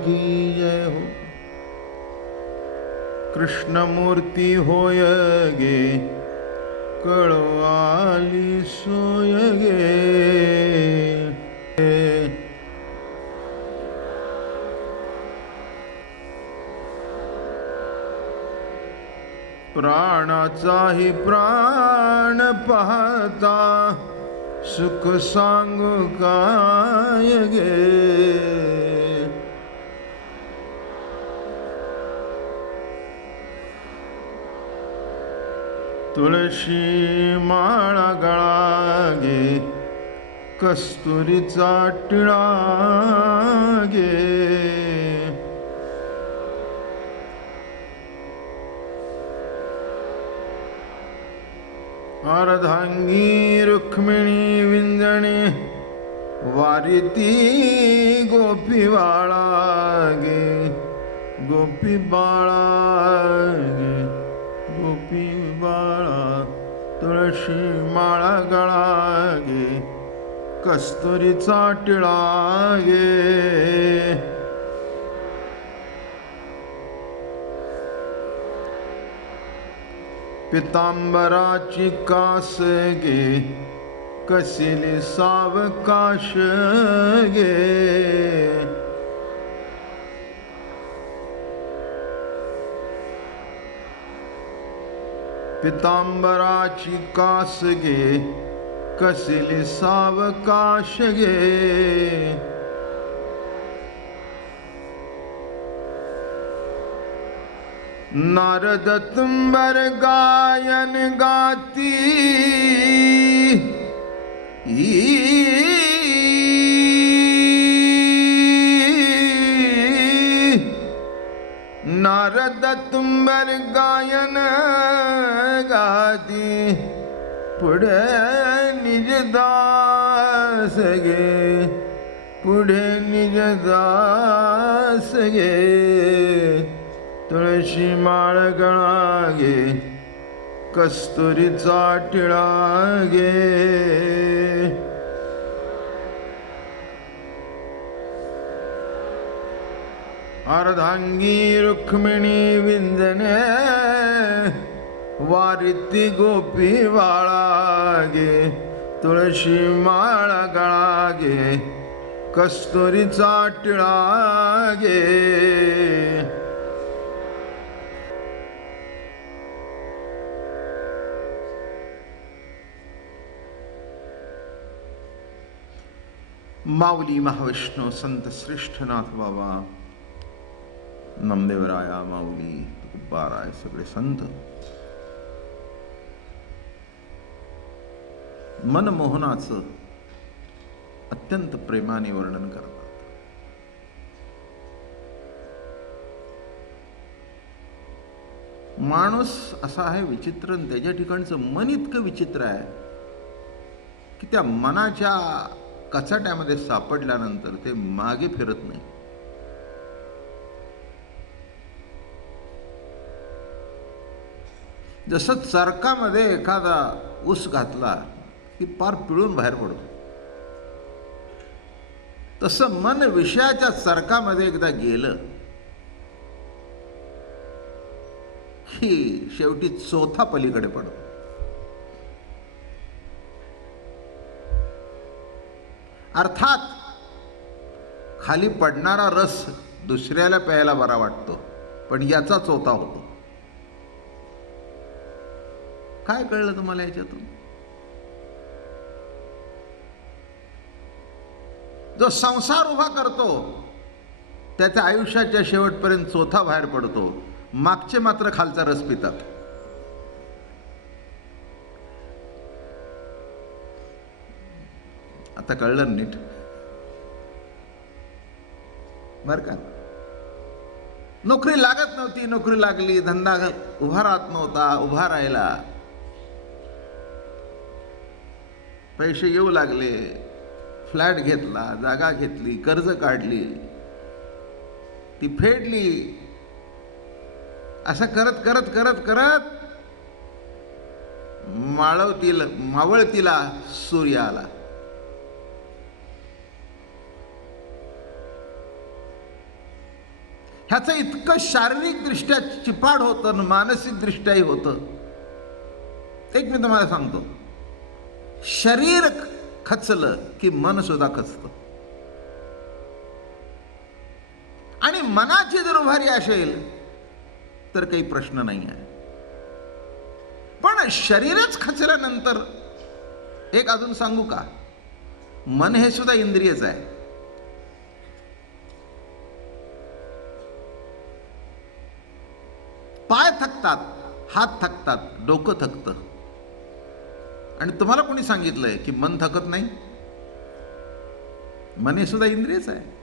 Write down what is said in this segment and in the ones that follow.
की जय हो। कृष्णमूर्ती होय गे कळवाली सोय गे। प्राणाचाही प्राण पाहता सुख सांगू काय गे। तुळशी माळा गळा गे कस्तुरीचा टिळा गे। अर्धांगी रुक्मिणी विंजणे वारिती गोपी बाळा गे गोपी बाळा गे गोपी बाळा। तुळशी माळा गळा गे कस्तुरीचा टिळा गे। पितांबराची कास गे कसिली सावकाश गे। पितांबराची कास गे कसिली सावकाश गे। नारद तुंबर गायन गाती नारद तुंबर गायन गाती पुढे निजदास गे पुढे निजदास गे। तुळशी माळ गळा गे कस्तुरीचा टिळा गे। अर्धांगी रुक्मिणी विंजने वारिती गोपी बाळा गे तुळशी माळ गळा गे कस्तुरीचा टिळा गे। माऊली महाविष्णू संत श्रेष्ठनाथ बाबा नामदेवराया माऊली तुकोबाराय सगळे संत मनमोहनाचं अत्यंत प्रेमाने वर्णन करतात। माणूस असा आहे विचित्र, त्याच्या ठिकाणचं मन इतकं विचित्र आहे की त्या मनाच्या कचाट्यामध्ये सापडल्यानंतर ते मागे फिरत नाही। जसं चरकामध्ये एखादा ऊस घातला की पार पिळून बाहेर पडतो, तसं मन विषयाच्या चरकामध्ये एकदा गेलं की शेवटी चोथा पलीकडे पडतो। अर्थात खाली पडणारा रस दुसऱ्याला प्यायला बरा वाटतो, पण याचा चोथा होतो। काय कळलं तुम्हाला याच्यातून? जो संसार उभा करतो त्याच्या आयुष्याच्या शेवटपर्यंत चोथा बाहेर पडतो, मागचे मात्र खालचा रस पितात। आता कळलं नीट बर का? नोकरी लागत नव्हती, नोकरी लागली, धंदा उभा राहत नव्हता, उभा राहिला, पैसे येऊ लागले, फ्लॅट घेतला, जागा घेतली, कर्ज काढली, ती फेडली, असं करत करत करत करत मावळतीला सूर्य आला। ह्याचं इतकं शारीरिकदृष्ट्या चिपाड होतं आणि मानसिकदृष्ट्याही होतं. एक मी तुम्हाला सांगतो, शरीर खचलं की मन सुद्धा खचतं. आणि मनाची जर उभारी असेल तर काही प्रश्न नाही आहे. पण शरीरच खचल्यानंतर एक अजून सांगू का, मन हे सुद्धा इंद्रियच आहे. पाय थकतात, हात थकतात, डोकं थकतं. आणि तुम्हाला कोणी सांगितलंय की मन थकत नाही? मन हे सुद्धा इंद्रियच आहे.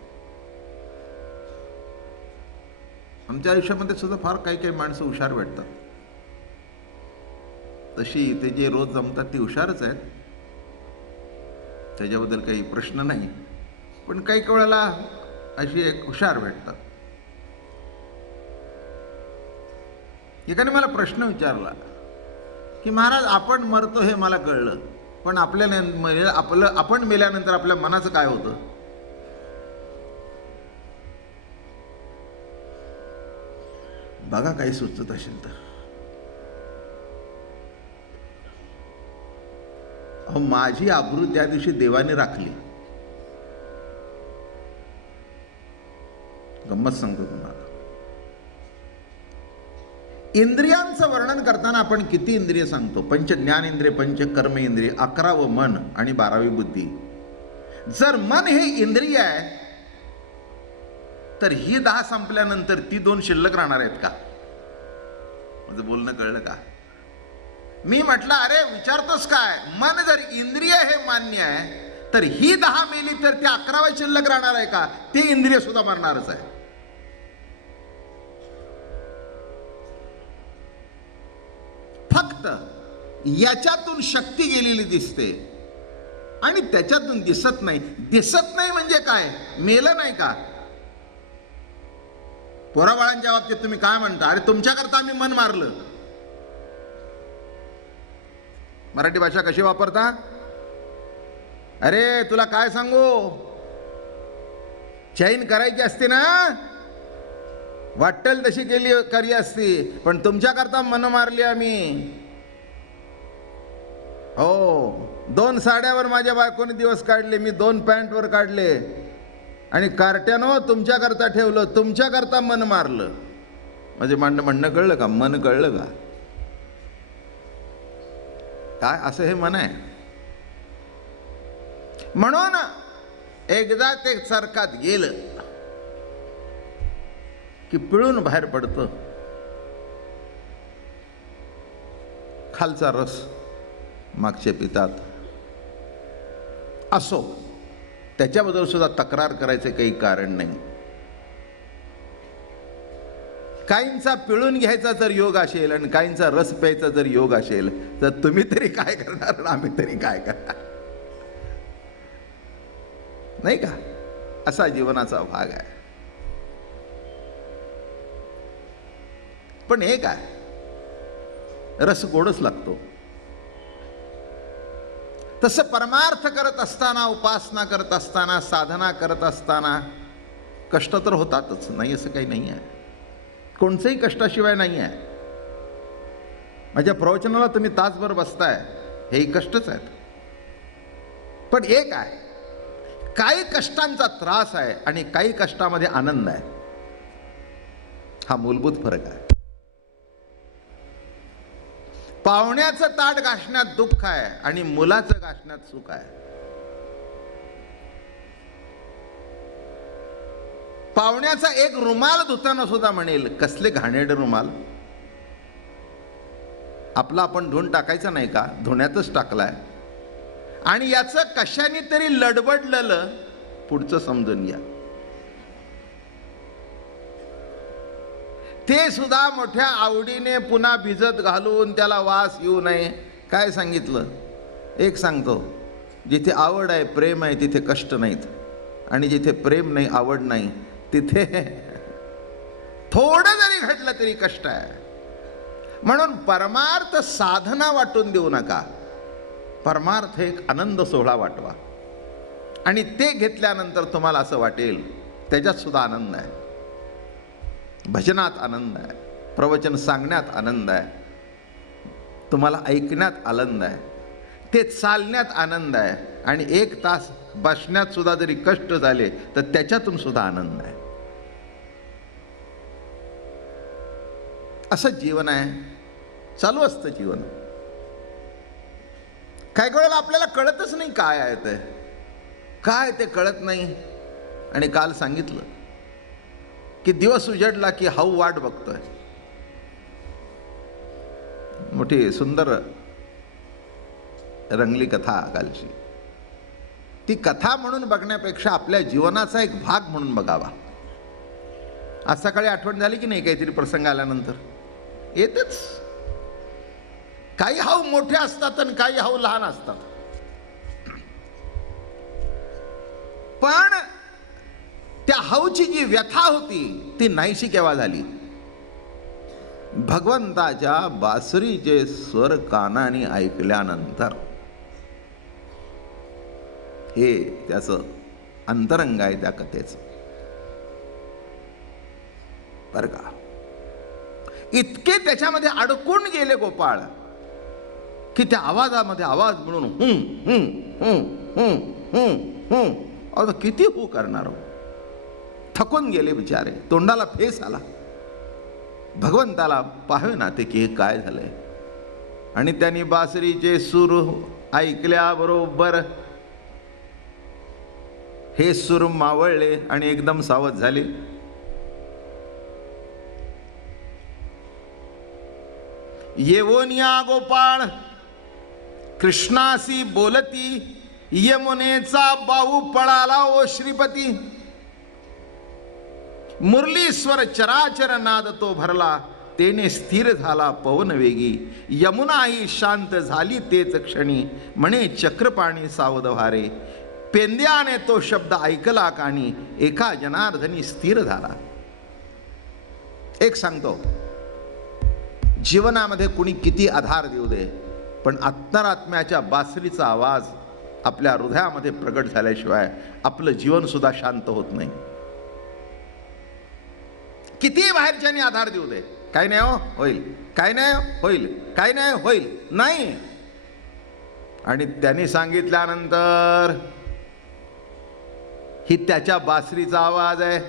आमच्या आयुष्यामध्ये सुद्धा फार काही काही माणसं हुशार भेटतात. तशी ते जे रोज जमतात ती हुशारच आहेत, त्याच्याबद्दल काही प्रश्न नाही. पण काही वेळेला अशी एक हुशार भेटतात. एकाने मला प्रश्न विचारला की महाराज, आपण मरतो हे मला कळलं, पण आपण मेल्यानंतर आपल्या मनाचं काय होतं? बघा काही सुचत असेल तर. अहो, माझी आबरू त्या दिवशी देवाने राखली. गंमत सांगतो तुम्हाला. इंद्रियांचं वर्णन करताना आपण किती इंद्रिय सांगतो? पंच ज्ञानेंद्रिय, पंच कर्म इंद्रिय, 11वं मन आणि 12वी बुद्धी. जर मन हे इंद्रिय आहे तर ही 10 संपल्यानंतर ती 2 शिल्लक राहणार आहेत का? माझं बोलणं कळलं का? मी म्हटलं, अरे विचारतोस काय? मन जर इंद्रिय हे मान्य आहे तर ही 10 मेली तर त्या 11व्या शिल्लक राहणार आहे का? ते इंद्रिय सुद्धा मरणारच आहे. फक्त याच्यातून शक्ती गेलेली दिसते आणि त्याच्यातून दिसत नाही. दिसत नाही म्हणजे काय? मेलं नाही का? पोराबाळांच्या बाबतीत तुम्ही काय म्हणता? अरे तुमच्याकरता आम्ही मन मारलं. मराठी भाषा कशी वापरता? अरे तुला काय सांगू, चैन करायची असते ना, वाटेल तशी करी असती, पण तुमच्याकरता मन मारली आम्ही. हो, 2 साड्यावर माझ्या बायकोने दिवस काढले, मी 2 पॅन्टवर काढले, आणि कार्ट्यानो तुमच्याकरता ठेवलं, तुमच्याकरता मन मारलं. म्हणजे म्हणणं कळलं का? मन कळलं का? काय असं हे मन आहे. म्हणून एकदा ते चरकात गेलं की पिळून बाहेर पडतं. खालचा रस मागचे पितात. असो, त्याच्याबद्दल सुद्धा तक्रार करायचे काही कारण नाही. काहींचा पिळून घ्यायचा जर योग असेल आणि काहींचा रस प्यायचा जर योग असेल तर तुम्ही तरी काय करणार, आम्ही तरी काय करणार? नाही का? असा जीवनाचा भाग आहे. पण हे काय, रस गोडच लागतो. तसं परमार्थ करत असताना, उपासना करत असताना, साधना करत असताना कष्ट तर होतातच, नाही असं काही नाही आहे. कोणत्याही कष्टाशिवाय नाही आहे. माझ्या प्रवचनाला तुम्ही तासभर बसताय, हेही कष्टच आहेत. पण एक आहे, काही कष्टांचा त्रास आहे आणि काही कष्टामध्ये आनंद आहे. हा मूलभूत फरक आहे. पाहुण्याचं ताट घासण्यात दुःख आहे आणि मुलाचं घासण्यात सुख आहे. पाहुण्याचा एक रुमाल धुताना सुद्धा म्हणेल, कसले घाणेरडे रुमाल, आपला आपण धुवून टाकायचा नाही का? धुण्यातच टाकलाय. आणि याचं कशाने तरी लडबडलेलं, पुढचं समजून घ्या. ते सुद्धा मोठ्या आवडीने पुन्हा भिजत घालून त्याला वास येऊ नये. काय सांगितलं? एक सांगतो, जिथे आवड आहे, प्रेम आहे, तिथे कष्ट नाहीत. आणि जिथे प्रेम नाही, आवड नाही, तिथे थोडं जरी घडलं तरी कष्ट आहे. म्हणून परमार्थ साधना वाटून देऊ नका. परमार्थ एक आनंद सोहळा वाटवा. आणि ते घेतल्यानंतर तुम्हाला असं वाटेल त्याच्यात सुद्धा आनंद आहे. भजनात आनंद आहे, प्रवचन सांगण्यात आनंद आहे, तुम्हाला ऐकण्यात आनंद आहे, ते चालण्यात आनंद आहे, आणि 1 तास बसण्यात सुद्धा जरी कष्ट झाले तर त्याच्यातून सुद्धा आनंद आहे. असं जीवन आहे, चालू असतं जीवन. काही वेळेला आपल्याला कळतच नाही काय आहे ते, काय ते कळत नाही. आणि काल सांगितलं की दिवस उजडला की हाऊ वाट बघतोय. मोठी सुंदर रंगली कथा कालची. ती कथा म्हणून बघण्यापेक्षा आपल्या जीवनाचा एक भाग म्हणून बघावा. आज सकाळी आठवण झाली की नाही, काहीतरी प्रसंग आल्यानंतर येतच. काही हाऊ मोठे असतात आणि काही हाऊ लहान असतात, पण त्या हाऊची जी व्यथा होती ती नाहीशी केव्हा झाली? भगवंताच्या बासरीचे स्वर कानाने ऐकल्यानंतर. हे त्याचं अंतरंग आहे त्या कथेचं, बरं का. इतके त्याच्यामध्ये अडकून गेले गोपाळ की त्या आवाजामध्ये आवाज म्हणून आता किती हो करणार. थकून गेले बिचारे, तोंडाला फेस आला. भगवंताला पाहावे ना ते की हे काय झालंय. आणि त्यांनी बासरीचे सूर ऐकल्याबरोबर हे सूर मावळले आणि एकदम सावध झाले. येवोनिया गोपाळ कृष्णासी बोलती, यमुनेचा बाहू पळाला ओ श्रीपती. मुरलीस्वर चराचर नाद तो भरला, तेने स्थिर झाला पवन वेगी. यमुना ही शांत झाली तेच क्षणी, म्हणे चक्रपाणी सावध व्हारे. पेंद्याने तो शब्द ऐकला कानी, एका जनार्दनी स्थिर झाला. एक सांगतो, जीवनामध्ये कुणी किती आधार देऊ दे, पण अंतरात्म्याच्या बासरीचा आवाज आपल्या हृदयामध्ये प्रगट झाल्याशिवाय आपलं जीवन सुद्धा शांत होत नाही. किती बाहेरच्यानी आधार देऊ दे, काही नाही हो होईल, काही नाही होईल, काही नाही होईल, नाही. आणि त्यांनी सांगितल्यानंतर ही त्याच्या बासरीचा आवाज आहे.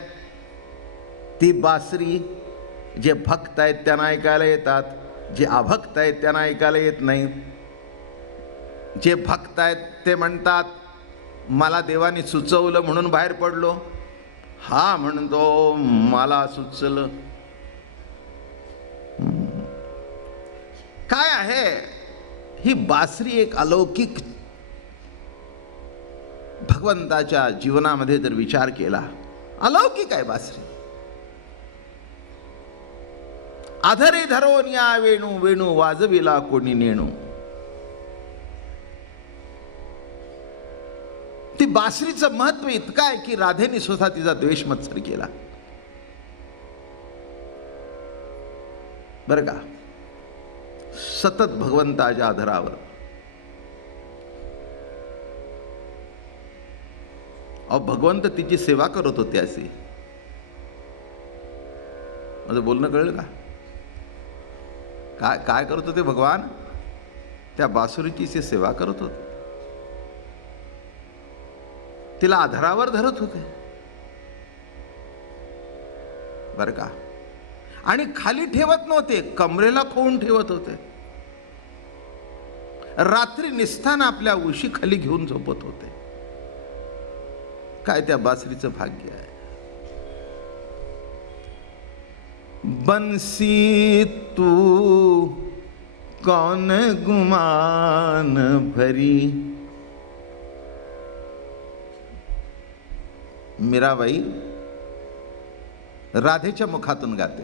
ती बासरी जे भक्त आहेत त्यांना ऐकायला येतात, जे अभक्त आहेत त्यांना ऐकायला येत नाही. जे भक्त आहेत ते म्हणतात मला देवाने सुचवलं म्हणून बाहेर पडलो, हा म्हणतो मला सुचलं. काय आहे ही बासरी? एक अलौकिक, भगवंताच्या जीवनामध्ये जर विचार केला, अलौकिक आहे बासरी. आधरे धरोन या वेणू, वेणू वाजविला कोणी नेणू. ती बासरीचं महत्व इतकं आहे की राधेने स्वतः तिचा द्वेष मत्सर केला, बरं का. सतत भगवंताच्या आधारावर. अहो भगवंत तिची सेवा करत होते. असे माझं बोलणं कळलं का? काय काय करत होते भगवान? त्या बासुरीची सेवा करत होते, तिला आधारावर धरत होते, बर का. आणि खाली ठेवत नव्हते, कमरेला खोवून ठेवत होते. रात्री निस्ताना आपल्या उशी खाली घेऊन झोपत होते. काय त्या बासरीचं भाग्य आहे. बंसी तू कौन गुमान भरी. मीराबाई राधेच्या मुखातून गाते,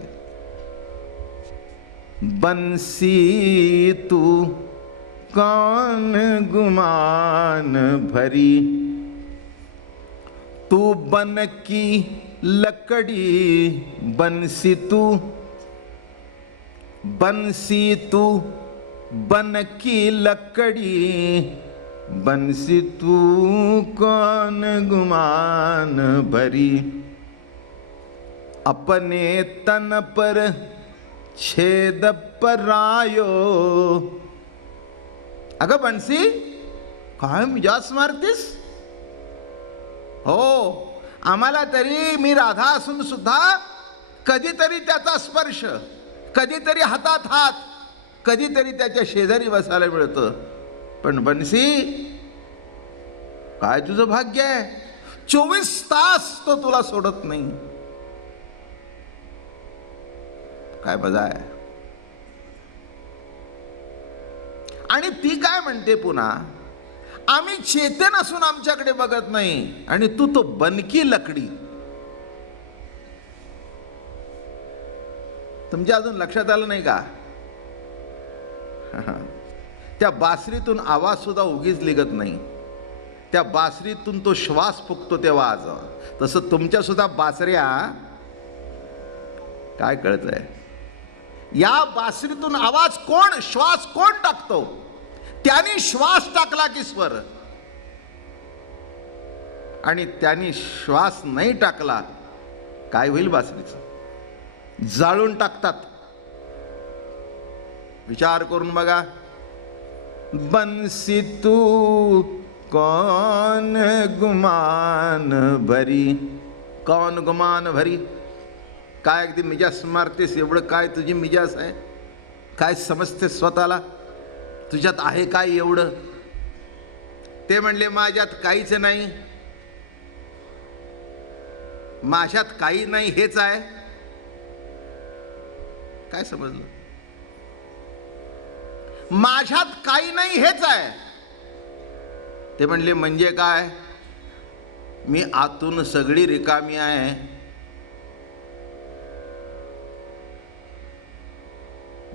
बंसी तू कौन गुमान भरी, तू बन की लकड़ी बंसी तू, बंसी तू बन की लकड़ी, बंसी तू कौन गुमान भरी. अपने तन पर छेद परायो. अगं बन्सी, काय मिजाज मारतीस? हो, आम्हाला तरी, मी राधा असून सुद्धा कधीतरी त्याचा स्पर्श, कधीतरी हातात हात, कधीतरी त्याच्या शेजारी बसायला मिळतं. पण बन्सी, काय तुझं भाग्य आहे, 24 तास तो तुला सोडत नाही. काय मजा आहे. आणि ती काय म्हणते पुन्हा, आम्ही चेतन असून आमच्याकडे बघत नाही, आणि तू तो बनकी लकडी. तुमच्या अजून लक्षात आलं नाही का? त्या बासरीतून आवाज सुद्धा उगीच निघत नाही. त्या बासरीतून तो श्वास फुकतो तेव्हा आज. तसं तुमच्या सुद्धा बासऱ्या, काय कळतंय, या बासरीतून आवाज कोण, श्वास कोण टाकतो? त्याने श्वास टाकला की स्वर, आणि त्याने श्वास नाही टाकला काय होईल? बासरीचं जाळून टाकतात. विचार करून बघा. बंसी तू कौन गुमान भरी, कौन गुमान भरी. काय अगदी मिजाज मारतेस, एवढं काय तुझी मिजाज आहे? काय समजते स्वतःला? तुझ्यात आहे काय एवढं? ते म्हणले माझ्यात काहीच नाही, माझ्यात काही नाही हेच आहे. काय समजलं? माझ्यात काही नाही हेच आहे. ते म्हणले म्हणजे काय? मी आतून सगळी रिकामी आहे.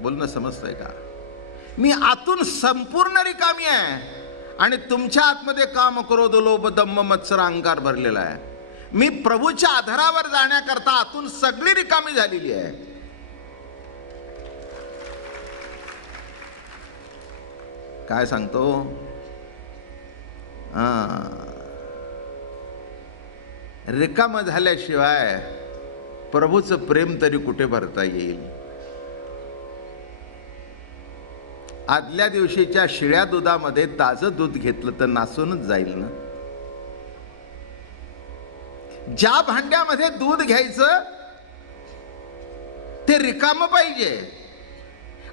बोलणं समजतंय का? मी आतून संपूर्ण रिकामी आहे, आणि तुमच्या आतमध्ये काम, क्रोध, लोभ, दंभ, मत्सर, अहंकार भरलेला आहे. मी प्रभूच्या आधारावर जाण्याकरता आतून सगळी रिकामी झालेली आहे. काय सांगतो? रिकाम झाल्याशिवाय प्रभूचं प्रेम तरी कुठे भरता येईल? आदल्या दिवशीच्या शिळ्या दुधामध्ये ताजं दूध घेतलं तर नासूनच जाईल ना. ज्या भांड्यामध्ये दूध घ्यायचं ते रिकाम पाहिजे,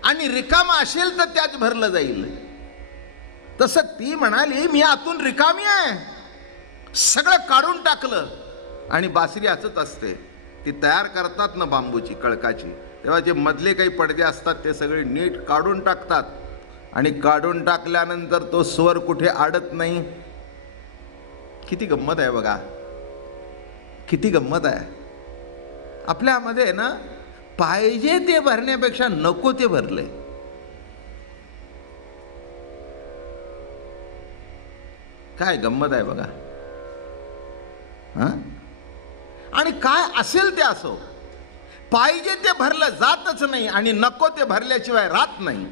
आणि रिकाम असेल तर त्यात भरलं जाईल. तसं ती म्हणाली मी आतून रिकामी आहे, सगळं काढून टाकलं. आणि बासरी असत असते, ती तयार करतात ना बांबूची, कळकाची, तेव्हा जे मधले काही पडदे असतात ते सगळे नीट काढून टाकतात, आणि काढून टाकल्यानंतर तो स्वर कुठे अडत नाही. किती गंमत आहे बघा, किती गंमत आहे. आपल्यामध्ये ना पाहिजे ते भरण्यापेक्षा नको ते भरले. काय गंमत आहे बघा. आणि काय असेल ते असो, पाहिजे ते भरलं जातच नाही, आणि नको ते भरल्याशिवाय राहत नाही.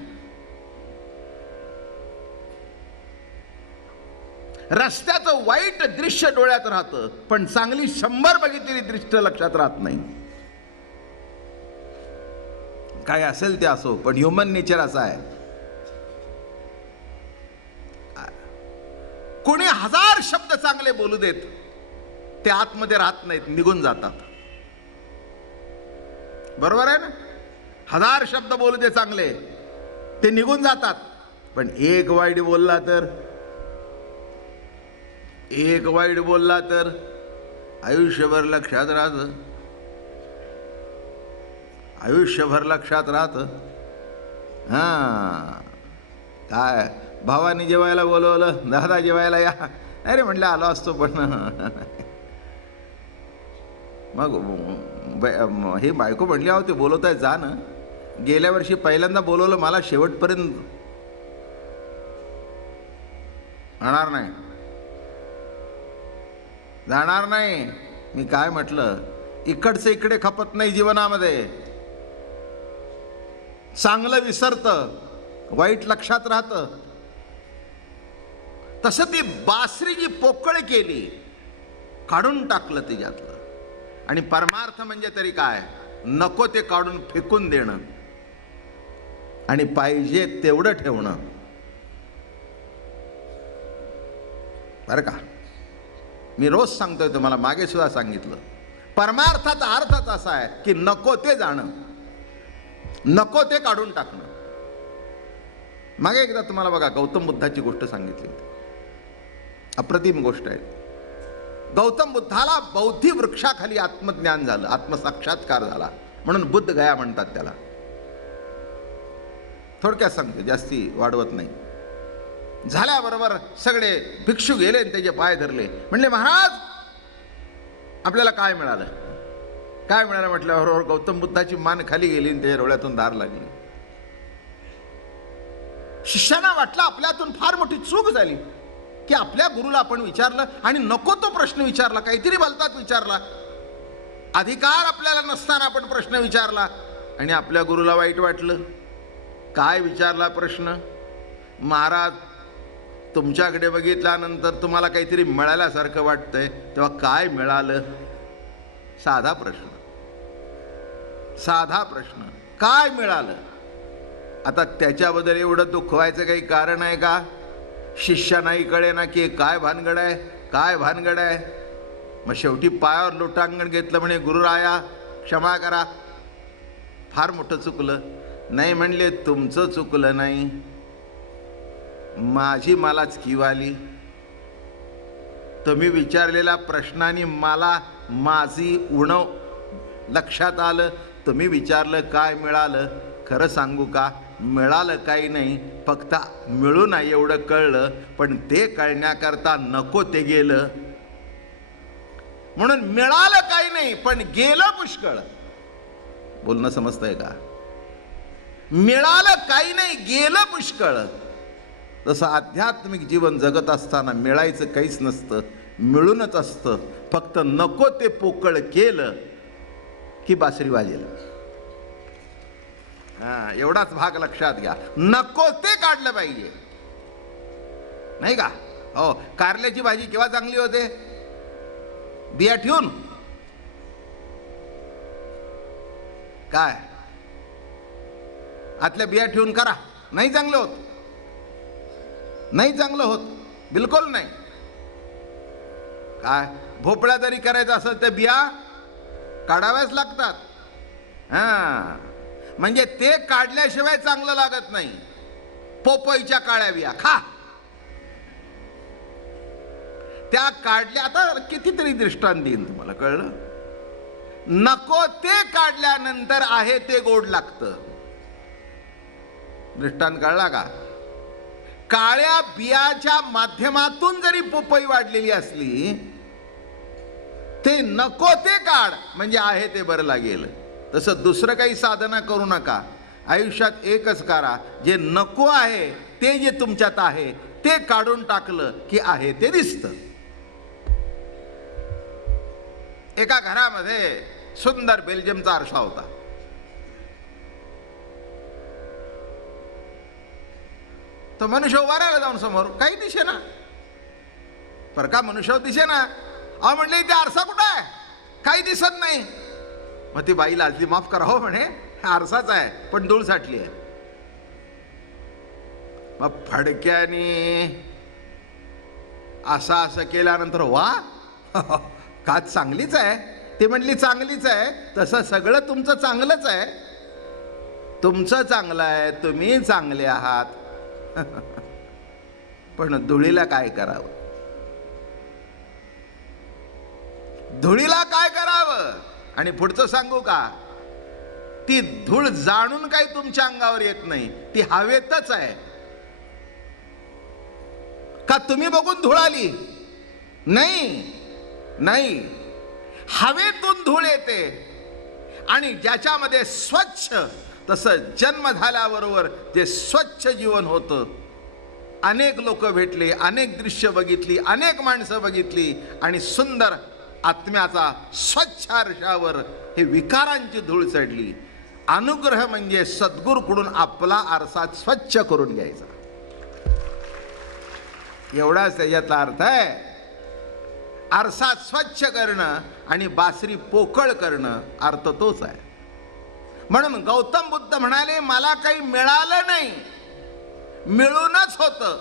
रस्त्याचं वाईट दृश्य डोळ्यात राहतं, पण चांगली 100 बघितलेली दृश्य लक्षात राहत नाही. काय असेल ते असो, पण ह्युमन नेचर असा आहे. कोणी 1000 शब्द चांगले बोलू देत, ते आतमध्ये राहत नाहीत, निघून जातात. बरोबर आहे ना? 1000 शब्द बोलू दे चांगले, ते निघून जातात. पण एक वाईट बोलला तर, एक वाईट बोलला तर आयुष्यभर लक्षात राहतं, आयुष्यभर लक्षात राहतं. काय भावानी जेवायला बोलवलं, दादा जेवायला या, अरे म्हटलं आलो असतो, पण मग हे बायको म्हटली अहो ते बोलवत आहे जा ना. गेल्या वर्षी पहिल्यांदा बोलवलं मला, शेवटपर्यंत जाणार नाही, जाणार नाही. मी काय म्हटलं, इकडचं इकडे खपत नाही जीवनामध्ये. चांगलं विसरतं, वाईट लक्षात राहतं. तसं ती बासरी जी पोकळ केली, काढून टाकलं तिच्यातलं. आणि परमार्थ म्हणजे तरी काय? नको ते काढून फेकून देणं आणि पाहिजे तेवढं ठेवणं. बरं का, मी रोज सांगतोय तुम्हाला, मागे सुद्धा सांगितलं, परमार्थाचा अर्थच असा आहे की नको ते जाणं, नको ते काढून टाकणं. मागे एकदा तुम्हाला बघा गौतम बुद्धाची गोष्ट सांगितली होती, अप्रतिम गोष्ट आहे. गौतम बुद्धाला बौद्धी वृक्षाखाली आत्मज्ञान झालं, आत्मसाक्षात्कार झाला, म्हणून बुद्ध गया म्हणतात त्याला. थोडक्यात सांगतो, जास्ती वाढवत नाही. झाल्याबरोबर सगळे भिक्षू गेले आणि त्याचे पाय धरले, म्हणले महाराज आपल्याला काय मिळालं? काय मिळालं म्हटल्याबरोबर गौतम बुद्धाची मान खाली गेली आणि त्याच्या डोळ्यातून धार लागली. शिष्याना वाटलं आपल्यातून फार मोठी चूक झाली की आपल्या गुरुला आपण विचारलं आणि नको तो प्रश्न विचारला, काहीतरी बोलतात विचारला, अधिकार आपल्याला नसताना आपण प्रश्न विचारला आणि आपल्या गुरुला वाईट वाटलं. काय विचारला प्रश्न? महाराज तुमच्याकडे बघितल्यानंतर तुम्हाला काहीतरी मिळाल्यासारखं वाटतंय, तेव्हा काय मिळालं? साधा प्रश्न, साधा प्रश्न, काय मिळालं? आता त्याच्याबद्दल एवढं दुःख व्हायचं काही कारण आहे का? शिष्यानाही कळे ना की काय भानगड आहे, काय भानगड आहे. मग शेवटी पायावर लोटांगण घेतलं, म्हणे गुरुराया क्षमा करा, फार मोठं चुकलं. नाही म्हणले, तुमचं चुकलं नाही, माझी मलाच कीव आली. तुम्ही विचारलेल्या प्रश्नाने मला माझी उणव लक्षात आलं. तुम्ही विचारलं काय मिळालं, खरं सांगू का, मिळालं काही नाही, फक्त मिळू नाही एवढं कळलं, पण ते कळण्याकरता नको ते गेलं. म्हणून मिळालं काही नाही पण गेलं पुष्कळ. बोलणं समजतंय का? मिळालं काही नाही, गेलं पुष्कळ. तसं आध्यात्मिक जीवन जगत असताना मिळायचं काहीच नसतं, मिळूनच असतं. फक्त नको ते पोकळ केलं की बासरी वाजेल. एवढाच भाग लक्षात घ्या, नको ते काढलं पाहिजे, नाही का? हो, कारल्याची भाजी केव्हा चांगली होते? बिया ठेवून. काय आतल्या बिया ठेवून करा, नाही चांगलं होत, नाही चांगलं होत, बिलकुल नाही. काय भोपळा जरी करायचा असेल तर बिया काढाव्याच लागतात. म्हणजे ते काढल्याशिवाय चांगलं लागत नाही. पोपईच्या काळ्या बिया खा, त्या काढल्या. आता कितीतरी दृष्टांत देईन तुम्हाला, कळलं? नको ते काढल्यानंतर आहे ते गोड लागतं. दृष्टांत कळला का? काळ्या बियाच्या माध्यमातून जरी पोपई वाढलेली असली, ते नको ते काढ म्हणजे आहे ते बरं लागेल. तसं दुसरं काही साधना करू नका. आयुष्यात एकच करा, जे नको आहे ते जे तुमच्यात आहे ते काढून टाकलं की आहे ते दिसतं. एका घरामध्ये सुंदर बेल्जियमचा आरसा होता. तो मनुष्य उभा राहिला जाऊन समोर, काही दिसे ना, पर का मनुष्य दिसे ना. अहो म्हणले, इथे आरसा कुठं आहे? काही दिसत नाही. मग ती बाई लाजली, माफ करा हो म्हणे, आरसाच आहे पण धूळ साठली आहे. मग फडक्याने असं केल्यानंतर, वा का चांगलीच आहे. ती म्हणली चांगलीच आहे, तसं सगळं तुमचं चांगलंच आहे, तुमचं चांगलं आहे, तुम्ही चांगले आहात. पण धुळीला काय करावं? धुळीला काय करावं? आणि पुढचं सांगू का? ती धूळ जाणून काही तुमच्या अंगावर येत नाही, ती हवेतच आहे. का तुम्ही बघून धूळ आली? नाही नाही, हवेतून धूळ येते. आणि ज्याच्यामध्ये स्वच्छ, तसं जन्म झाल्याबरोबर जे स्वच्छ जीवन होतं. अनेक लोक भेटले, अनेक दृश्य बघितली, अनेक माणसं बघितली आणि सुंदर आत्म्याचा स्वच्छ आरशावर हे विकारांची धूळ चढली. अनुग्रह म्हणजे सद्गुरूकडून आपला आरसा स्वच्छ करून घ्यायचा, एवढाच त्याच्यातला अर्थ आहे. आरसा स्वच्छ करणं आणि बासरी पोकळ करणं अर्थ तोच आहे. म्हणून गौतम बुद्ध म्हणाले, मला काही मिळालं नाही, मिळूनच होतं,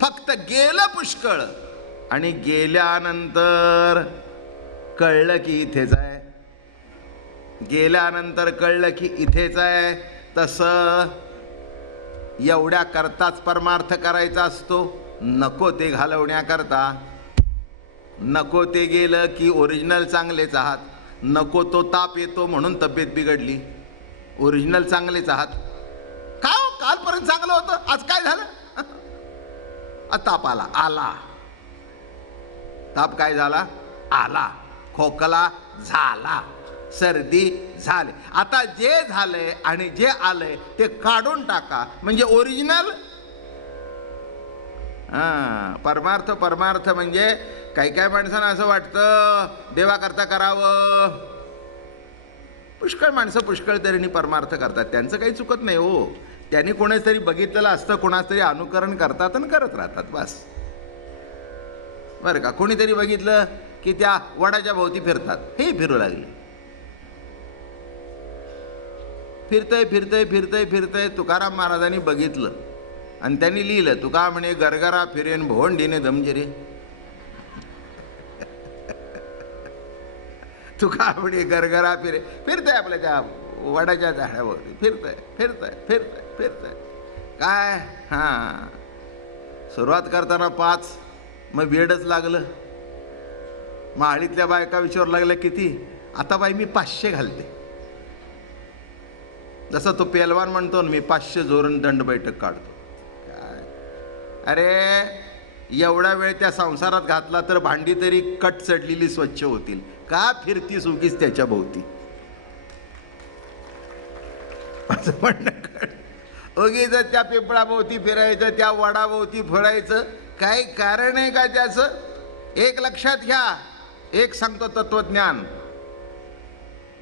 फक्त गेलं पुष्कळ आणि गेल्यानंतर कळलं की इथेच आहे. गेल्यानंतर कळलं की इथेच आहे. तसं एवढ्या करताच परमार्थ करायचा असतो, नको ते घालवण्याकरता. नको ते गेलं की ओरिजिनल चांगलेच आहात. नको तो ताप येतो म्हणून तब्येत बिघडली, ओरिजिनल चांगलेच आहात. का हो, कालपर्यंत चांगलं होतं, आज काय झालं? ताप आला. आला ताप, काय झाला? आला. खोकला झाला, सर्दी झाली. आता जे झालंय आणि जे आलंय ते काढून टाका, म्हणजे ओरिजिनल. परमार्थ. परमार्थ म्हणजे काही काही माणसांना असं वाटतं देवाकरता करावं. पुष्कळ माणसं पुष्कळ तऱ्हेने परमार्थ करतात, त्यांचं काही चुकत नाही हो. त्यांनी कोणाच तरी बघितलेलं असतं, कोणाच तरी अनुकरण करतात आणि करत राहतात, बस. बरं का? कोणीतरी बघितलं की त्या वडाच्या भोवती फिरतात, हे फिरू लागले. फिरतय फिरतय फिरतय फिरतय तुकाराम महाराजांनी बघितलं आणि त्यांनी लिहिलं, तुका म्हणे गरगरा फिरेन भोंडीने दमजिरे. तुका म्हणे गरगरा फिरे, फिरतय आपल्या त्या वडाच्या झाडावरती, फिरतय फिरतय फिरतय फिरतय. काय? सुरुवात करताना 5, मग वेडच लागलं. माळीतल्या बायका विचारू लागल्या, किती? आता बाई मी 500 घालते. जसं तो पेलवान म्हणतो ना, मी 500 जोरून दंड बैठक काढतो. काय? अरे एवढा वेळ त्या संसारात घातला तर भांडी तरी कट चढलेली स्वच्छ होतील. का फिरतीस उगीच त्याच्या भोवती? असं म्हणणं. उगीच त्या पिंपळाभोवती फिरायचं, त्या वडाभोवती फिरायचं, काही कारण आहे का त्याचं? एक लक्षात घ्या, एक सांगतो तत्वज्ञान,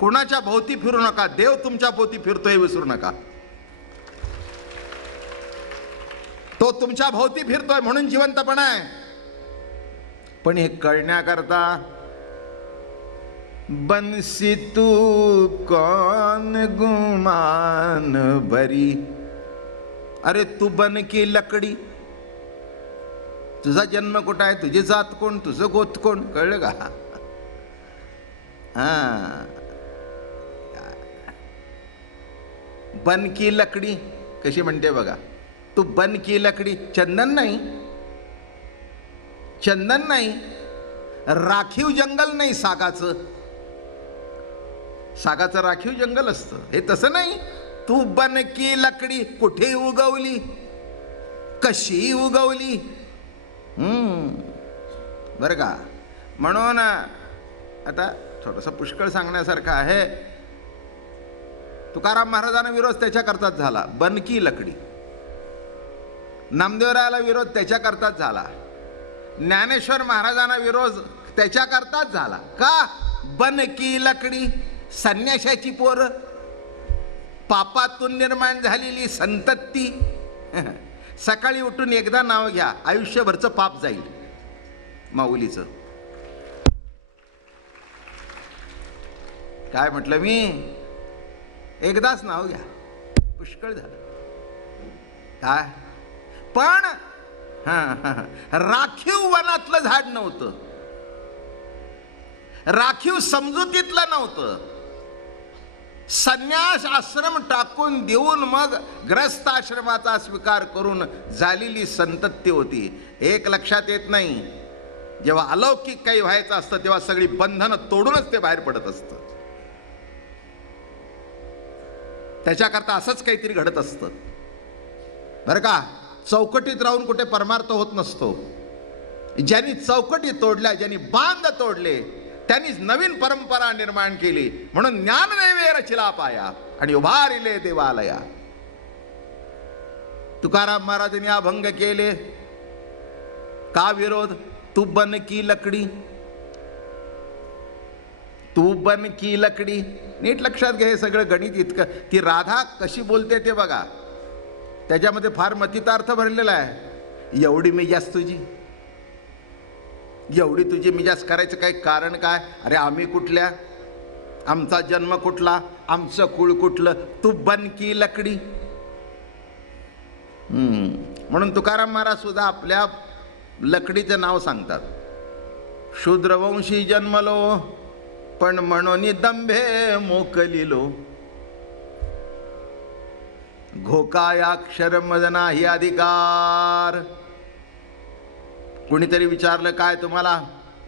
कोणाच्या भोवती फिरू नका, देव तुमच्या भोवती फिरतोय विसरू नका. तो तुमच्या भोवती फिरतोय म्हणून जिवंतपणा आहे. पण हे कळण्याकरता बंसी तू कौन गुमान भरी, अरे तू बन की लकडी. तुझा जन्म कुठं आहे, तुझी जात कोण, तुझं गोत कोण, कळलं का? बन की लकडी कशी म्हणते बघा. तू बन की लकडी, चंदन नाही, चंदन नाही, राखीव जंगल नाही सागाचं. सागाचं राखीव जंगल असतं, हे तसं नाही. तू बन की लकडी, कुठे उगवली, कशी उगवली. बरं का? म्हणून आता थोडंसं पुष्कळ सांगण्यासारखं आहे. तुकाराम महाराजांना विरोध त्याच्याकरताच झाला, बन की लकडी. नामदेवरायाला विरोध त्याच्याकरताच झाला. ज्ञानेश्वर महाराजांना विरोध त्याच्याकरताच झाला. का? बन की लकडी, संन्याशाची पोरं, पापातून निर्माण झालेली संतती. सकाळी उठून एकदा नाव घ्या, आयुष्यभरचं पाप जाईल माऊलीचं. काय म्हटलं मी? एकदाच नाव घ्या, पुष्कळ झालं. काय? पण राखीव वनातलं झाड नव्हतं, राखीव समजुतीतलं नव्हतं. संन्यास आश्रम टाकून देऊन मग ग्रस्त आश्रमाचा स्वीकार करून झालेली संतती होती. एक लक्षात येत नाही, जेव्हा अलौकिक काही व्हायचं असतं तेव्हा सगळी बंधनं तोडूनच ते बाहेर पडत असतं. त्याच्याकरता असंच काहीतरी घडत असतं बरं का. चौकटीत राहून कुठे परमार्थ होत नसतो. ज्यांनी चौकटी तोडल्या, ज्यांनी बांध तोडले, त्यांनीच नवीन परंपरा निर्माण केली. म्हणून ज्ञानदेवे रचिला पाया आणि उभारिले देवालया. तुकाराम महाराजांनी अभंग केले. का विरोध? तू बन की लकडी, तू बन की लकडी. नीट लक्षात घ्या, हे सगळं गणित इतकं. ती राधा कशी बोलते ते बघा, त्याच्यामध्ये फार मतितार्थ भरलेला आहे. एवढी मी जास्त तुझी, एवढी तुझी मिजाज करायचं काही कारण काय? अरे आम्ही कुठल्या, आमचा जन्म कुठला, आमचं कुळ कुठलं, तू बन की लकडी. म्हणून तुकाराम महाराज सुद्धा आपल्या लकडीचं नाव सांगतात. शूद्रवंशी जन्मलो पण म्हणून दंभे मोकलिलो, घोकायाक्षर मज नाही अधिकार. कुणीतरी विचारलं काय तुम्हाला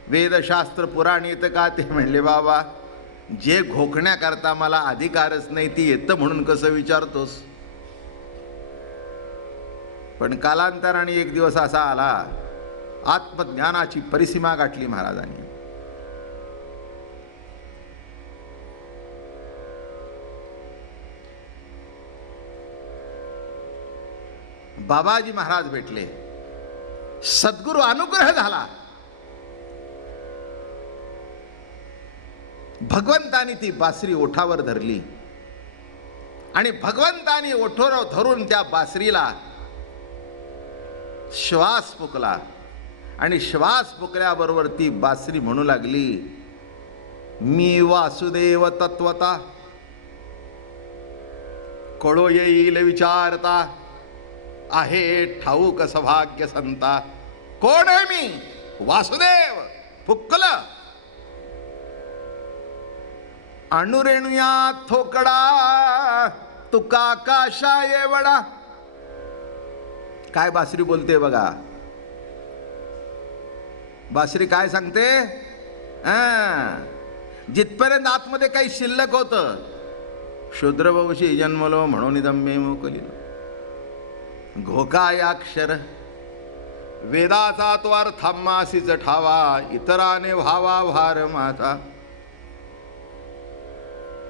वेदशास्त्र पुराण येतं का? ते म्हणले बाबा जे घोकण्याकरता मला अधिकारच नाही ती येतं म्हणून कसं विचारतोस? पण कालांतराने एक दिवस असा आला, आत्मज्ञानाची परिसीमा गाठली महाराजांनी. बाबाजी महाराज भेटले, सद्गुरु अनुग्रह झाला. भगवंतानी ती बासरी ओठावर धरली आणि भगवंतानी ओठावर धरून त्या बासरीला श्वास फुकला आणि श्वास फुकल्याबरोबर ती बासरी म्हणू लागली, मी वासुदेव तत्वता कळो येईल विचारता, आहे ठाऊक सौभाग्य संता. कोण आहे मी? वासुदेव. फुकलं. अणुरेणुया थोकडा तुका काशा येवडा. काय बासरी बोलते बघा. बासरी काय सांगते? जिथपर्यंत आतमध्ये काही शिल्लक होतं, शूद्रवंशी जन्मलो म्हणून दम्मे मोकलिलो, घोकायाक्षर वेदाचा तो अर्थामासीच ठावा, इतराने व्हावा भार माझा.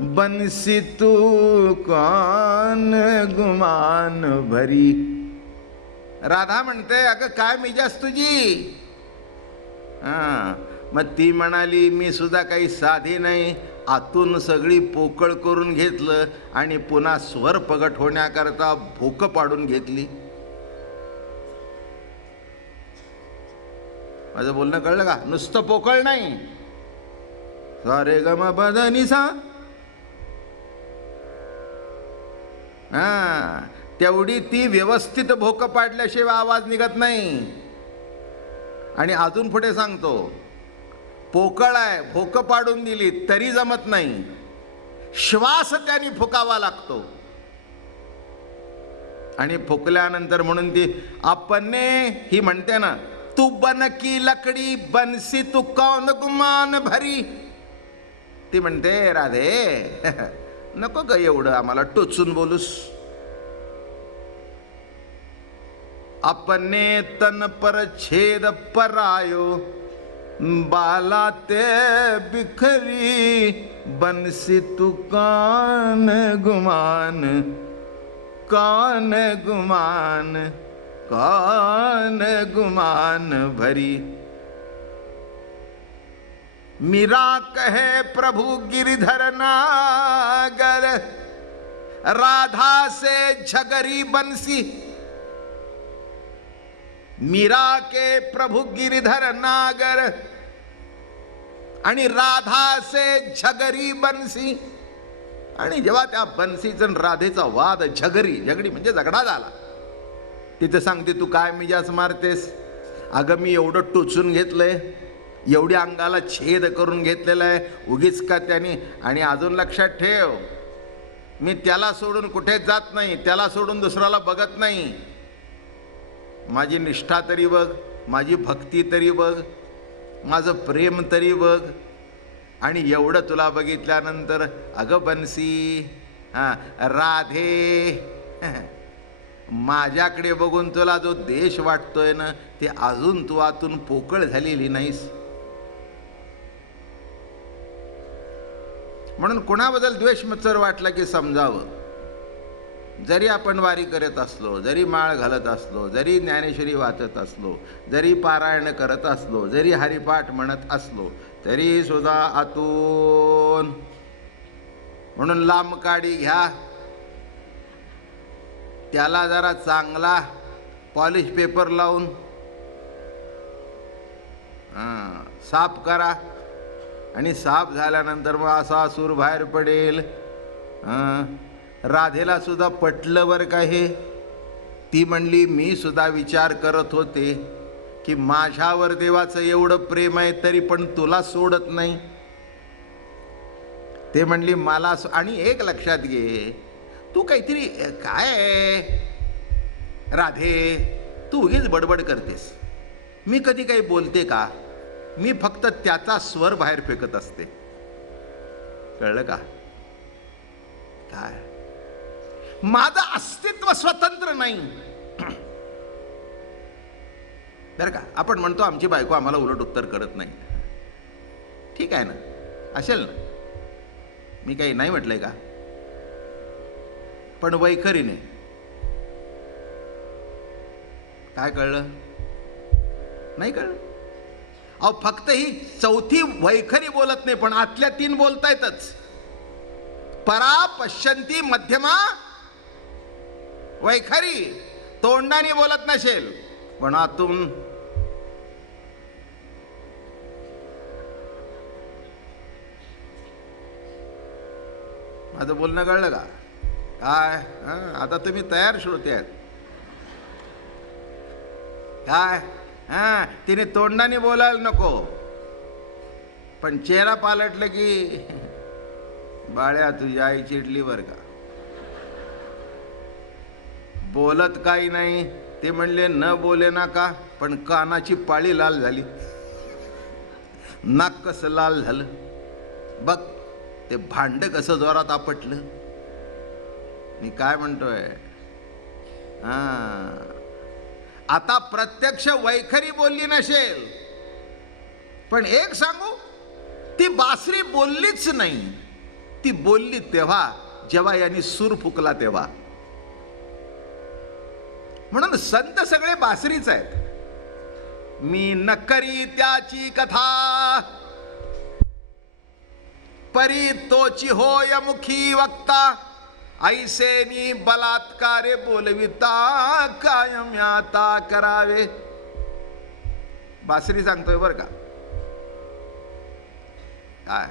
बनसी तू कान गुमान भरी. राधा म्हणते अगं काय मिजाज तुझी? मग ती म्हणाली मी सुद्धा काही साधी नाही, आतून सगळी पोकळ करून घेतलं आणि पुन्हा स्वर प्रगट होण्याकरता भोक पाडून घेतली. माझं बोलणं कळलं का? नुसतं पोकळ नाही, सारे गम बदनी सा. तेवढी ती व्यवस्थित भोक पाडल्याशिवाय आवाज निघत नाही. आणि अजून पुढे सांगतो, पोकळ आहे, भोक पाडून दिली तरी जमत नाही, श्वास त्याने फुकावा लागतो. आणि फुकल्यानंतर म्हणून ती आपने ही म्हणते ना, तू बन की लकडी बनसी तू कौन गुमान भरी. ती म्हणते राधे नको ग एवढं आम्हाला टोचून बोलूस. अपने तन पर छेद परायो, बाला ते बिखरी, बनसी तू कान गुमान, कान गुमान, कान गुमान भरी. मीरा कहे प्रभु गिरधर नागर, राधा से झगरी बंसी. मीरा के प्रभु गिरधर नागर आणि राधा से झगरी बंसी. आणि जेव्हा त्या बन्सीचं राधेचा वाद, झगडी म्हणजे झगडा झाला, तिथे सांगते तू काय मिजाज मारतेस? अगं मी एवढं टोचून घेतलंय, एवढी अंगाला छेद करून घेतलेला आहे उगीच का त्याने. आणि अजून लक्षात ठेव, मी त्याला सोडून कुठेच जात नाही, त्याला सोडून दुसऱ्याला बघत नाही. माझी निष्ठा तरी बघ, माझी भक्ती तरी बघ, माझं प्रेम तरी बघ. आणि एवढं तुला बघितल्यानंतर अगं बन्सी, राधे, माझ्याकडे बघून तुला जो देश वाटतोय ना, ते अजून तू आतून पोकळ झालेली नाहीस. म्हणून कुणाबद्दल द्वेष मत्सर वाटला की समजावं. जरी आपण वारी करत असलो, जरी माळ घालत असलो, जरी ज्ञानेश्वरी वाचत असलो, जरी पारायण करत असलो, जरी हरिपाठ म्हणत असलो, तरी सुद्धा आतून. म्हणून लांब काडी घ्या, त्याला जरा चांगला पॉलिश पेपर लावून साफ करा आणि साफ झाल्यानंतर मग असा सूर बाहेर पडेल. राधेला सुद्धा पटलं बरं का हे. ती म्हणली मी सुद्धा विचार करत होते की माझ्यावर देवाचं एवढं प्रेम आहे तरी पण तुला सोडत नाही. ते म्हणली मला आणि एक लक्षात घे, तू काहीतरी काय राधे, तू उगीच बडबड करतेस. मी कधी काही बोलते का? मी फक्त त्याचा स्वर बाहेर फेकत असते. कळलं का? काय माझं अस्तित्व स्वतंत्र नाही. बरं का? आपण म्हणतो आमची बायको आम्हाला उलट उत्तर करत नाही. ठीक आहे ना, असेल ना, मी काही नाही म्हटलंय का? पण वैखरीने काय कळलं? नाही कळलं. अहो फक्त ही चौथी वैखरी बोलत नाही, पण आतल्या तीन बोलतायतच. परा पश्यंती मध्यमा वैखरी. तोंडाने बोलत नसेल पण आतून माझं बोलणं कळलं का? काय आता तुम्ही तयार श्रोते आहेत काय? तिने तोंडाने बोलायला नको, पण चेहरा पालटलं की बाळ्या तुझी आई चिडली बर का. बोलत काही नाही. ते म्हणले न बोले ना का, पण कानाची पाळी लाल झाली, नाक कसं लाल झालं बघ, ते भांड कसं जोरात आपटलं. मी काय म्हणतोय, आता प्रत्यक्ष वैखरी बोलली नसेल, पण एक सांगू, ती बासरी बोललीच नाही. ती बोलली तेव्हा जेव्हा यांनी सूर फुकला तेव्हा. म्हणून संत सगळे बासरीच आहेत. मी न करी त्याची कथा, परी तोची होय मुखी वक्ता, ऐसेनी बलात्कारे बोलविता, कायम आता करावे. बासरी सांगतोय बर का. काय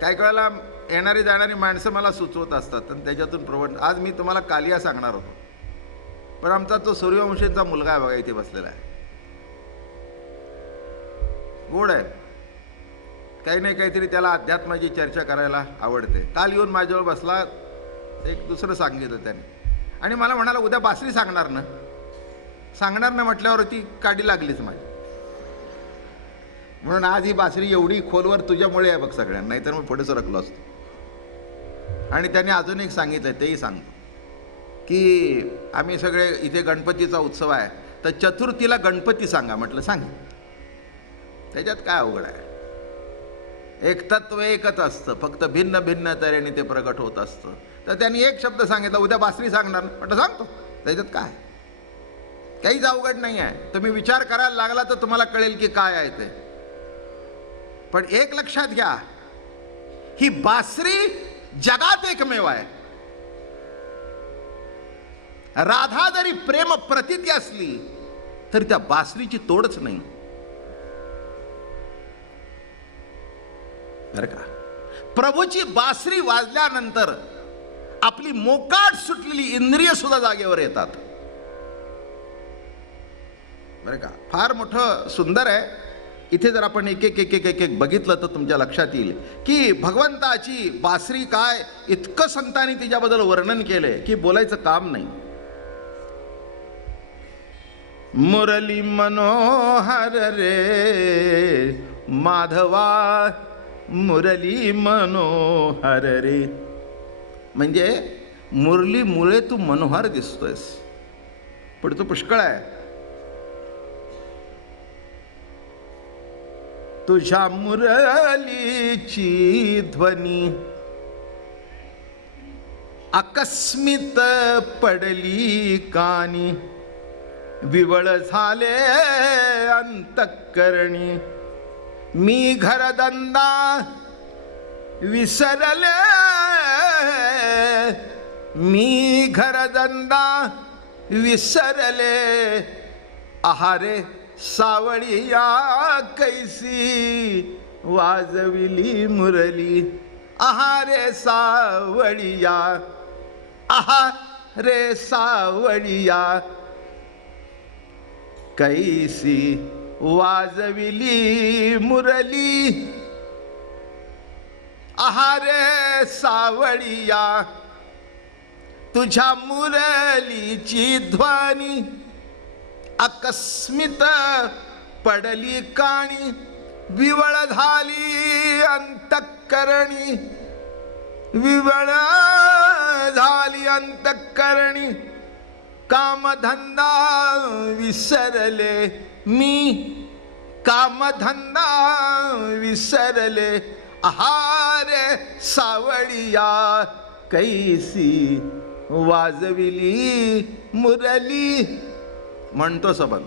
काय कळायला येणारी जाणारी माणसं मला सुचवत असतात आणि त्याच्यातून प्रवण. आज मी तुम्हाला कालिया सांगणार होतो, पण आमचा तो सूर्यवंशींचा मुलगा आहे बघा, इथे बसलेला आहे. गोड आहे, काही नाही काहीतरी त्याला अध्यात्माची चर्चा करायला आवडते. काल येऊन माझ्याजवळ बसला, एक दुसरं सांगितलं त्याने आणि मला म्हणाला उद्या बासरी सांगणार ना. सांगणार ना म्हटल्यावरती काडी लागलीच माझी. म्हणून आज ही बासरी एवढी खोलवर तुझ्यामुळे आहे बघ सगळ्यांना, नाहीतर मग पुढे सरकलो असतो. आणि त्याने अजून एक सांगितलं, तेही सांगतो की आम्ही सगळे इथे गणपतीचा उत्सव आहे, तर चतुर्थीला गणपती सांगा. म्हटलं सांग, त्याच्यात काय अवघड आहे. एक तत्व एकच असतं, फक्त भिन्न भिन्न तऱ्हेने ते प्रगट होत असतं. तर त्यांनी एक शब्द सांगितला, उद्या बासरी सांगणार. म्हटलं सांगतो, त्याच्यात काय, काहीच अवघड नाही आहे. तुम्ही विचार करायला लागला तर तुम्हाला कळेल की काय आहे ते. पण एक लक्षात घ्या, ही बासरी जगात एकमेव आहे. राधा जरी प्रेम प्रतीती असली तरी त्या बासरीची तोडच नाही बरं का. प्रभूची बासरी वाजल्यानंतर आपली मोकाट सुटलेली इंद्रिय सुद्धा जागेवर येतात बरं का. फार मोठं सुंदर आहे. इथे जर आपण एक एक एक एक एक एक बघितलं तर तुमच्या लक्षात येईल की भगवंताची बासरी काय, इतकं संतांनी तिच्याबद्दल वर्णन केलंय की बोलायचं काम नाही. मुरली मनोहर रे माधवा, मुरली मनोहर रे, म्हणजे मुरलीमुळे तू मनोहर दिसतोयस. पुढचं पुष्कळ आहे. तुझ्या मुरलीची ध्वनी आकस्मित पडली कानी, विवळ झाले अंतःकरणी, मी घरधंदा विसरले, मी घरधंदा विसरले, आहारे सावळिया कैसी वाजविली मुरली, आहा रे सावळिया, आहा रे सावळिया कैसी वाजविली मुरली, आहा रे सावळिया तुझ्या मुरलीची ध्वनी अकस्मित पडली काणी, विवळ झाली अंतःकरणी, विवळ झाली अंतःकरणी, कामधंदा विसरले मी, कामधंदा विसरले, आहारे सावळिया कैसी वाजविली मुरली. म्हणतो सबन,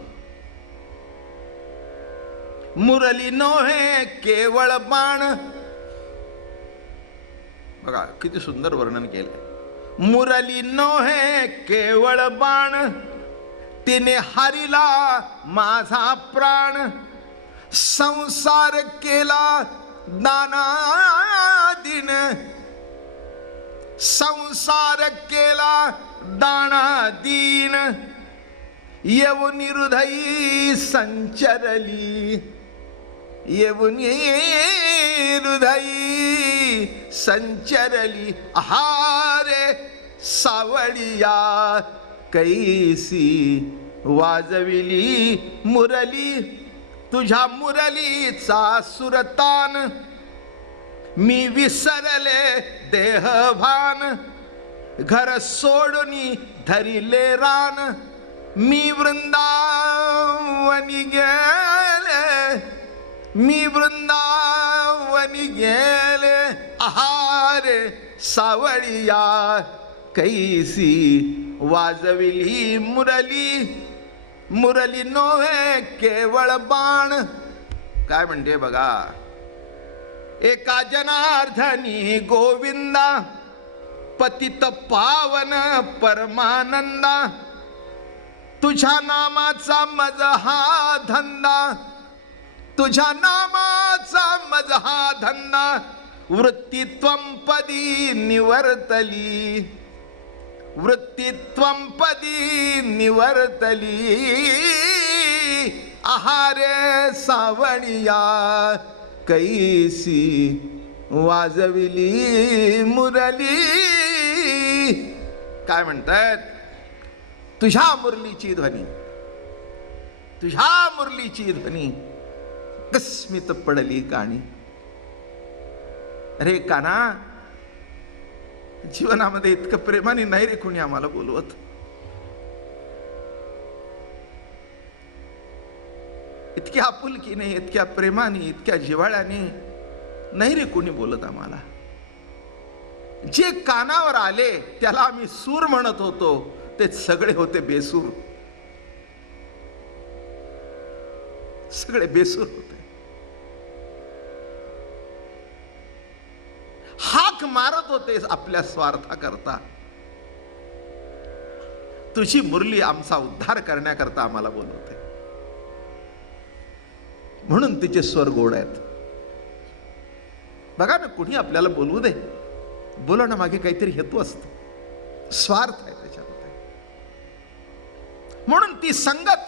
मुरली नोहे केवळ बाण. बघा किती सुंदर वर्णन केलंय. मुरली नोहे केवळ बाण, तिने हरिला माझा प्राण, संसार केला दानादीन, संसार केला दानादीन, येऊनी हृदयी संचरली, येऊनी हृदयी संचरली, आहारे सावळिया कैसी वाजविली मुरली. तुझ्या मुरलीचा सुरतान मी विसरले देहभान, घर सोडूनी धरिले रान, मी वृंदावनी गेले, मी वृंदावनी गेले, आहारे सावळिया कैसी वाजविली मुरली. मुरली नोहे केवळ बाण. काय म्हणते बघा, एका जनार्दनी गोविंदा, पतित पावन परमानंदा, तुझ्या नामाचा मज हा धंदा, तुझ्या नामाचा मज हा धंदा, वृत्तित्वं पदी निवर्तली, वृत्तित्वं पदी निवर्तली, आहारे सावळिया कैसी वाजविली मुरली. काय म्हणतात, तुझ्या मुरलीची ध्वनी, तुझ्या मुरलीची ध्वनी अकस्मित पडली काणी. अरे काना, जीवनामध्ये इतकं प्रेमाने नाही रे कोणी आम्हाला बोलवत. इतक्या आपुलकीने, इतक्या प्रेमाने, इतक्या जिव्हाळ्याने नाही रे कोणी बोलत आम्हाला. जे कानावर आले त्याला आम्ही सूर म्हणत होतो, ते सगळे होते बेसूर, सगळे बेसूर होते. हाक मारत होते आपल्या स्वार्थाकरता. तुझी मुरली आमचा उद्धार करण्याकरता आम्हाला बोलवते, म्हणून तिचे स्वर गोड आहेत. बघा ना, कुणी आपल्याला बोलवू दे, बोलवणं मागे काहीतरी हेतू असतो, स्वार्थ आहे त्याच्यामध्ये. म्हणून ती संगत,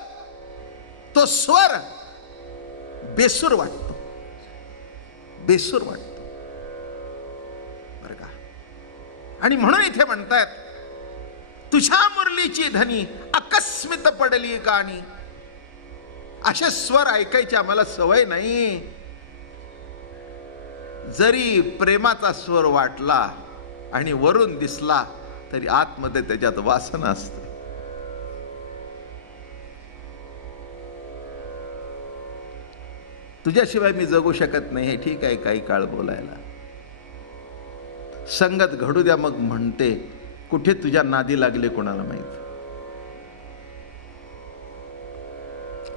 तो स्वर बेसूर वाटतो, बेसूर वाटतो बरं का. आणि म्हणून इथे म्हणतात, तुझ्या मुरलीची ध्वनी अकस्मित पडली काणी. असे स्वर ऐकायची आम्हाला सवय नाही. जरी प्रेमाचा स्वर वाटला आणि वरून दिसला तरी आतमध्ये त्याच्यात वासना असते. तुझ्याशिवाय मी जगू शकत नाही, हे ठीक आहे काही काळ बोलायला. संगत घडू द्या मग म्हणते, कुठे तुझ्या नादी लागले कोणाला माहित.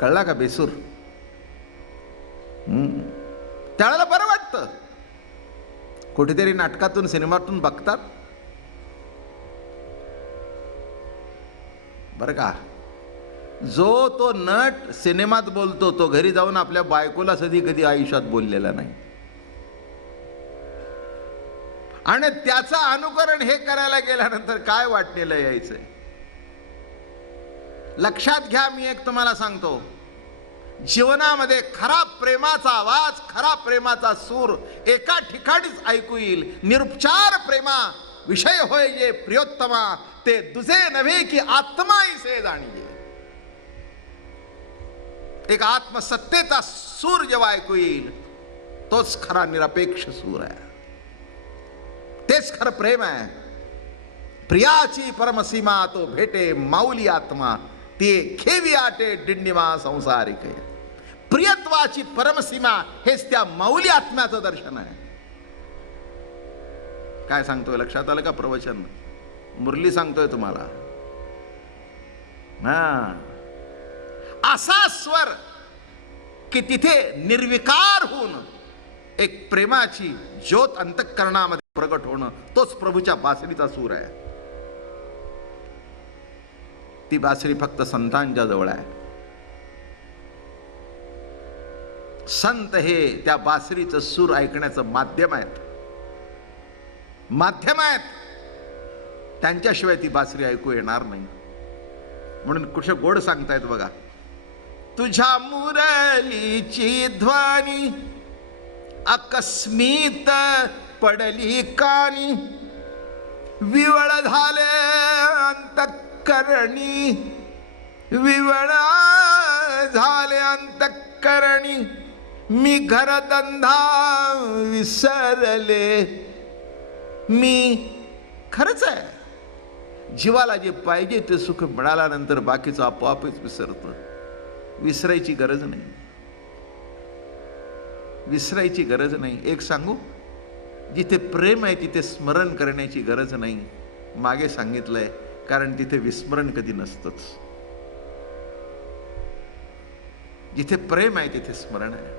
कळला का बेसूर? त्याला बरं वाटतं. कुठेतरी नाटकातून सिनेमातून बघतात बरं का, जो तो नट सिनेमात बोलतो तो घरी जाऊन आपल्या बायकोला कधी आयुष्यात बोललेला नाही. आणि त्याचं अनुकरण हे करायला गेल्यानंतर काय वाटलेलं यायचंय. लक्षात घ्या, मी एक तुम्हाला सांगतो, जीवनामध्ये खरा प्रेमाचा आवाज, खरा प्रेमाचा सूर एका ठिकाणीच ऐकू येईल. निरुपचार प्रेमा विषय होय जे प्रियोत्तमा, ते तुझे नव्हे की आत्माईसे जाणीये. एक आत्मसत्तेचा सूर जेव्हा ऐकू येईल तोच खरा निरपेक्ष सूर आहे, तेच खरं प्रेम आहे. प्रियाची परमसीमा तो भेटे माऊली आत्मा, ते खेवी आटे डिंडिमा संसारिक. प्रियत्वाची परमसीमा हेच त्या माऊली आत्म्याचं दर्शन आहे. काय सांगतोय लक्षात आलं का? प्रवचन मुरली सांगतोय तुम्हाला. असा स्वर की तिथे निर्विकार होऊन एक प्रेमाची ज्योत अंतःकरणामध्ये प्रगट होणं, तोच प्रभूच्या बासरीचा सूर आहे. ती बासरी फक्त संतांच्या जवळ आहे. संत हे त्या बासरीचं सूर ऐकण्याचं माध्यम आहेत, माध्यम आहेत. त्यांच्याशिवाय ती बासरी ऐकू येणार नाही. म्हणून कुठे गोड सांगतायत बघा, तुझ्या मुरलीची ध्वनी अकस्मित पडली कानी, विवळ झाले अंतःकरणी, विवळ झाले अंतःकरणी, मी घरधंदा विसरले. मी खरंच आहे, जीवाला जे पाहिजे ते सुख मिळाल्यानंतर बाकीचं आपोआपच विसरतं. विसरायची गरज नाही, विसरायची गरज नाही. एक सांगू, जिथे प्रेम आहे तिथे स्मरण करण्याची गरज नाही. मागे सांगितलंय, कारण तिथे विस्मरण कधी नसतंच. जिथे प्रेम आहे तिथे स्मरण आहे,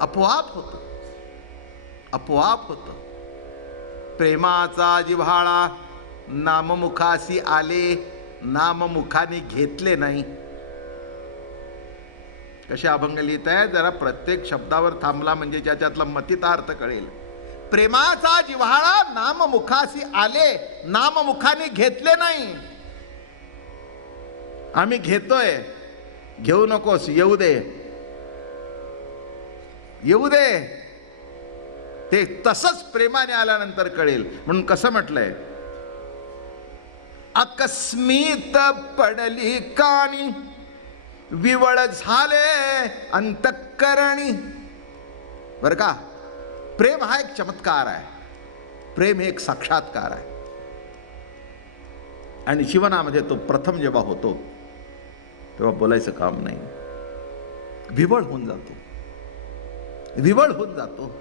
आपोआप होतं, आपोआप होतं. प्रेमाचा जिव्हाळा नाममुखासी आले, नाममुखाने घेतले नाही. कसे अभंग लिहित आहे, जरा प्रत्येक शब्दावर थांबला म्हणजे ज्याच्यातला मतितार्थ कळेल. प्रेमाचा जिव्हाळा नाममुखासी आले, नाममुखाने घेतले नाही. आम्ही घेतोय, घेऊ नकोस, येऊ दे, येऊ दे. ते तसंच प्रेमाने आल्यानंतर कळेल. म्हणून कसं म्हटलंय, अकस्मित पडली कानी, विवळ झाले अंतःकरणी. बर का, प्रेम हा एक चमत्कार आहे, प्रेम हे एक साक्षात्कार आहे. आणि जीवनामध्ये तो प्रथम जेव्हा होतो तेव्हा बोलायचं काम नाही, विवळ होऊन जातो, विवळ होऊन जातो.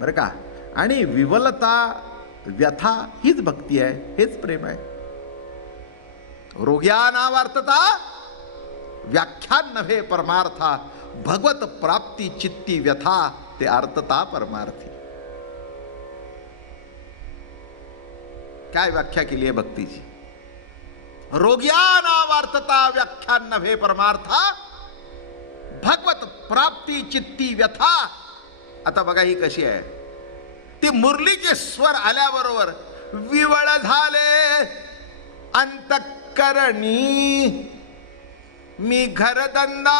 बरं का. आणि विवलता, व्यथा हीच भक्ती आहे, हेच प्रेम आहे. रोग्यानावार्थता व्याख्यान नव्हे परमार्था, भगवत प्राप्ती चित्ती व्यथा, ते अर्थता परमार्थी. काय व्याख्या केली आहे भक्तीची? रोग्यानावार्थता व्याख्यान नव्हे परमार्था, भगवत प्राप्ती चित्ती व्यथा. आता बघा ही कशी आहे, ती मुरलीचे स्वर आल्याबरोबर विवळ झाले अंतःकरणी, मी घरधंदा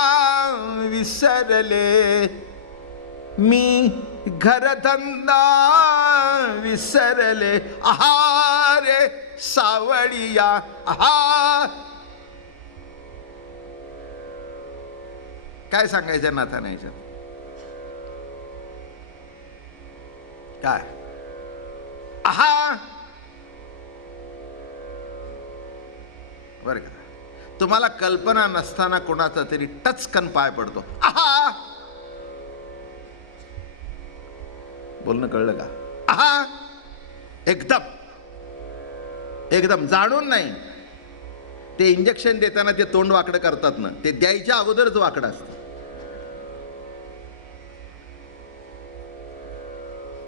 विसरले, मी घरधंदा विसरले. आहारे सावळिया आहा. काय सांगायचं नाथानायचं? काय आहा. बरं का, तुम्हाला कल्पना नसताना कोणाचा तरी टचकन पाय पडतो, आहा. बोलणं कळलं का? आहा. एकदम एकदम जाणून नाही. ते इंजेक्शन देताना ते तोंड वाकडं करतात ना, ते द्यायच्या अगोदरच वाकडं असतं.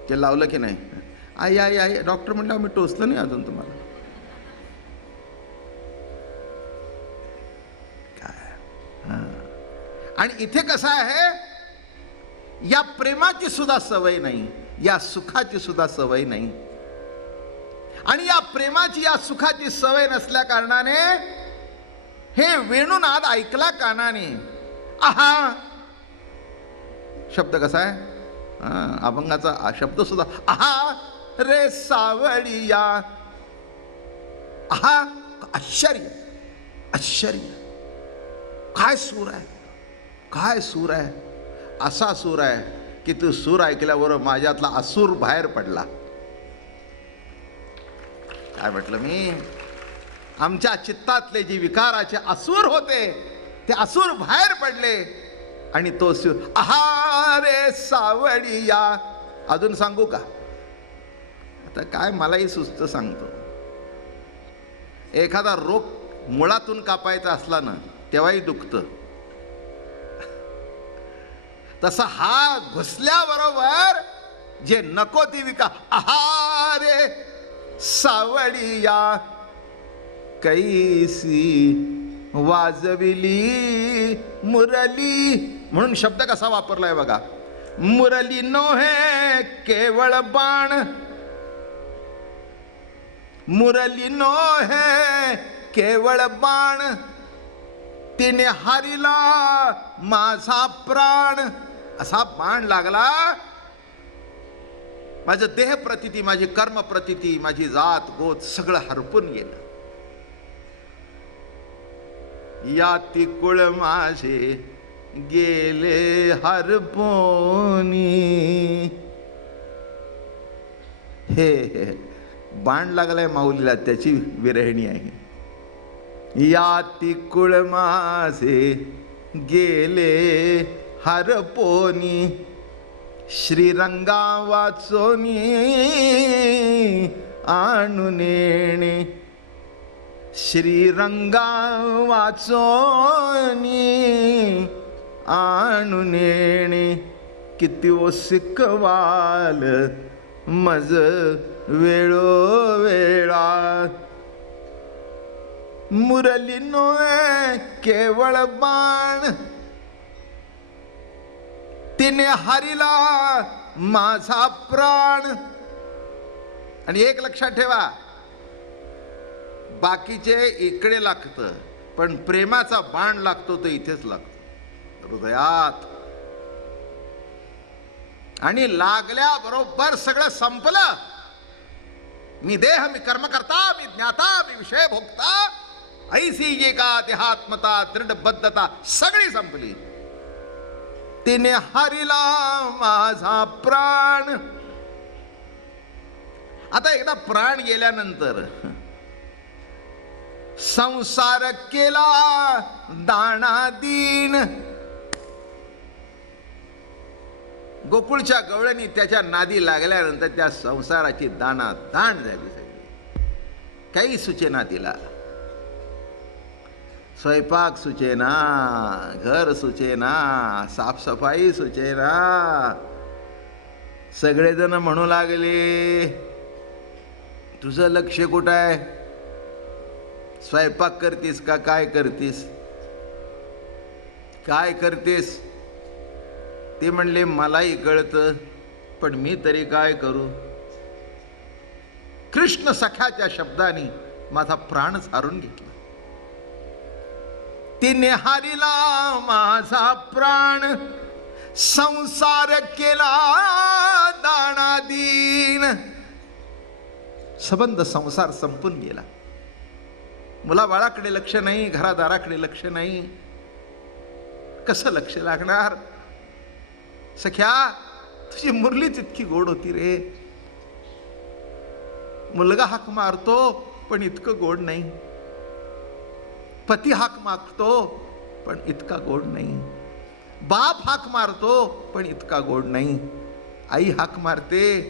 ते लावलं की नाही, आई आई आई, डॉक्टर म्हणलं मी टोचलं नाही अजून तुम्हाला. आणि इथे कसं आहे, या प्रेमाची सुद्धा सवय नाही, या सुखाची सुद्धा सवय नाही. आणि या प्रेमाची या सुखाची सवय नसल्या कारणाने हे वेणुनाद ऐकला कानाने. आहा शब्द कसा आहे, अभंगाचा शब्द सुद्धा आहा रे सावळिया. आहा आश्चर्य आश्चर्य, काय सूर आहे, काय सूर आहे. असा सूर आहे की तू सूर ऐकल्यावर माझ्यातला असूर बाहेर पडला. काय म्हटलं मी, आमच्या चित्तातले जे विकाराचे असूर होते ते असूर बाहेर पडले आणि तो सूर आहा रे सावळिया. अजून सांगू का, आता काय मलाही सुस्त सांगतो. एखादा रोग मुळातून कापायचा असला ना तेव्हाही दुखतं, तसा हा घुसल्याबरोबर जे नको ती आहा रे सावळिया कैसी वाजविली मुरली. म्हणून शब्द कसा वापरलाय बघा, मुरली नोहे केवळ बाण, मुरली नोहे केवळ बाण, तिने हारिला माझा प्राण. असा बाण लागला, माझं देह प्रतिती, माझी कर्म प्रतिती, माझी जात गोत सगळं हरपून गेलं. या तिकुळ माझे गेले हरपोनी. हे बाण लागलाय माऊलीला, त्याची विरहिणी आहे. या तिकुळ माझे गेले हरपोनी, श्रीरंगा वाचोनी आणून येणे, श्रीरंगा वाचोनी आणून येणे. किती ओ सिकवाल मज वेळोवेळा, मुरली नोय केवळ बाण, तिने हारिला माझा प्राण. आणि एक लक्षात ठेवा, बाकीचे इकडे लागतं पण प्रेमाचा बाण लागतो तो इथेच लागतो, हृदयात. आणि लागल्याबरोबर सगळं संपलं. मी देह, मी कर्म करता, मी ज्ञाता, मी विषय भोगता, ऐसी जे का देहात्मता दृढबद्धता सगळी संपली. तिने हारिला माझा प्राण. आता एकदा प्राण गेल्यानंतर संसार केला दाणादीन. गोकुळच्या गवळणी त्याच्या नादी लागल्यानंतर त्या संसाराची दाणादाण झाली सगळी. काही सुचेना तिला, स्वयंपाक सुचेना, घर सुचेना, साफसफाई सुचेना. सगळेजण म्हणू लागले, तुझं लक्ष कुठं आहे, स्वयंपाक करतीस का काय करतीस, काय करतेस. ते म्हणले मलाही कळतं पण मी तरी काय करू. कृष्ण सख्याच्या शब्दाने माझा प्राणच हारून घेतला. तिने हारिला माझा प्राण, संसार केला दाणादीन. संबंध संसार संपून गेला. मुलाबाळाकडे लक्ष नाही, घरादाराकडे लक्ष नाही. कसं लक्ष लागणार. सख्या तुझी मुरलीच इतकी गोड होती रे. मुलगा हाक मारतो पण इतकं गोड नाही. पती हाक मागतो पण इतका गोड नाही. बाप हाक मारतो पण इतका गोड नाही. आई हाक मारते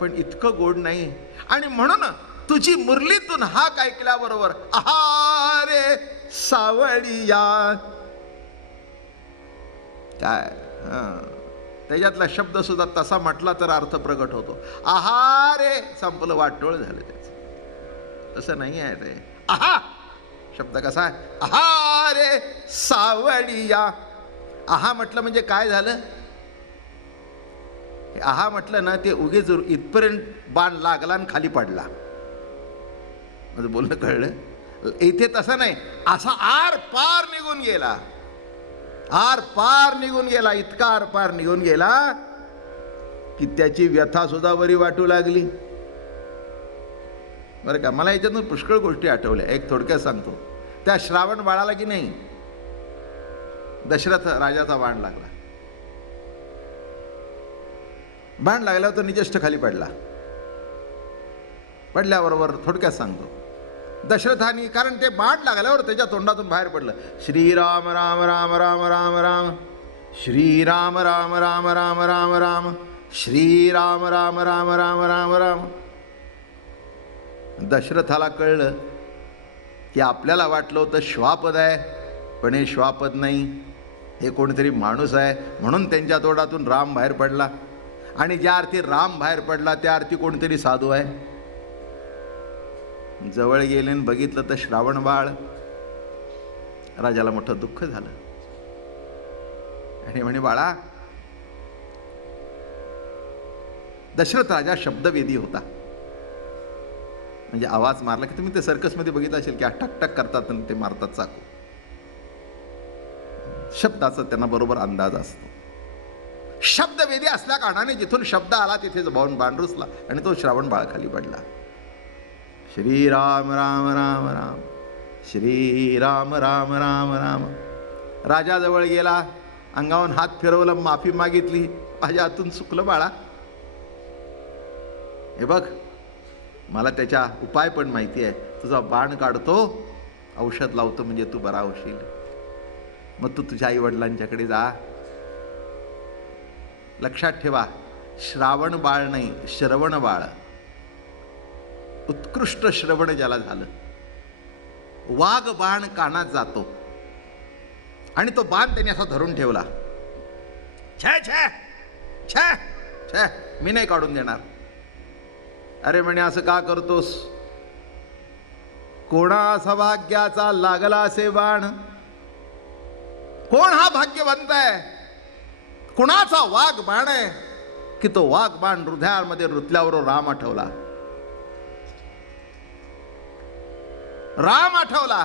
पण इतकं गोड नाही. आणि म्हणून तुझी मुरलीतून हाक ऐकल्याबरोबर आहा रे सावळिया. काय त्याच्यातला शब्द सुद्धा तसा म्हटला तर अर्थ प्रगट होतो. आहा रे संपलं, वाटोळ झालं त्याचं. तसं नाही आहे ते. आहा शब्द कसा आहे, आहा रे सावळिया. आहा म्हटलं म्हणजे काय झालं? आहा म्हटलं ना, ते उगीच इथपर्यंत बाण लागला आणि खाली पडला. माझं बोलणं कळलं? इथे तसं नाही, असा आर पार निघून गेला, आर पार निघून गेला, इतका आर पार निघून गेला की त्याची व्यथा सुद्धा बरी वाटू लागली. बरं का, मला याच्यातून पुष्कळ गोष्टी आठवल्या. एक थोडक्यात सांगतो. त्या श्रावण बाळाला की नाही दशरथ राजाचा बाण लागला. बाण लागल्यावर तो निजष्ट खाली पडला. पडल्याबरोबर थोडक्यात सांगतो, दशरथानी, कारण ते बाण लागल्यावर त्याच्या तोंडातून बाहेर पडलं, श्रीराम राम राम राम राम राम, श्रीराम राम राम राम राम राम, श्रीराम राम राम राम राम राम. दशरथाला कळलं की आपल्याला वाटलं होतं श्वापद आहे, पण हे श्वापद नाही, हे कोणीतरी माणूस आहे. म्हणून त्यांच्या तोंडातून राम बाहेर पडला. आणि ज्या अर्थी राम बाहेर पडला त्या अर्थी कोणतरी साधू आहे. जवळ गेले आणि बघितलं तर श्रावण बाळ. राजाला मोठं दुःख झालं आणि म्हणे, बाळा, दशरथ राजा शब्दवेदी होता. म्हणजे आवाज मारला की तुम्ही ते सर्कसमध्ये बघितलं असेल की टक टक करतात आणि ते मारतात चाकू. शब्दाचा त्यांना बरोबर अंदाज असतो. शब्दवेदी असल्या कारणाने जिथून शब्द आला तिथे जाऊन बाण रुसला आणि तो श्रावण बाळ खाली पडला. श्रीराम राम राम राम, श्रीराम राम राम राम. राजा जवळ गेला, अंगावरून हात फिरवला, माफी मागितली, माझ्या हातून चुकलं बाळा, हे बघ, मला त्याच्या उपाय पण माहिती आहे, तुझा बाण काढतो, औषध लावतो, म्हणजे तू बरा होशील. मग तू तुझ्या आई वडिलांच्याकडे जा. लक्षात ठेवा, श्रावण बाळ नाही, श्रवण बाळ. उत्कृष्ट श्रवण ज्याला झालं, वाघ बाण कानात जातो आणि तो बाण त्याने असा धरून ठेवला. छे छे छे छे, मी नाही काढून देणार. अरे म्हणे, असं का करतोस? कोणा सौभाग्याचा लागला असे बाण? कोण हा भाग्यवंत आहे? कुणाचा वाघ बाण आहे की तो वाघ बाण हृदयामध्ये रुतल्यावर राम आठवला. राम आठवला.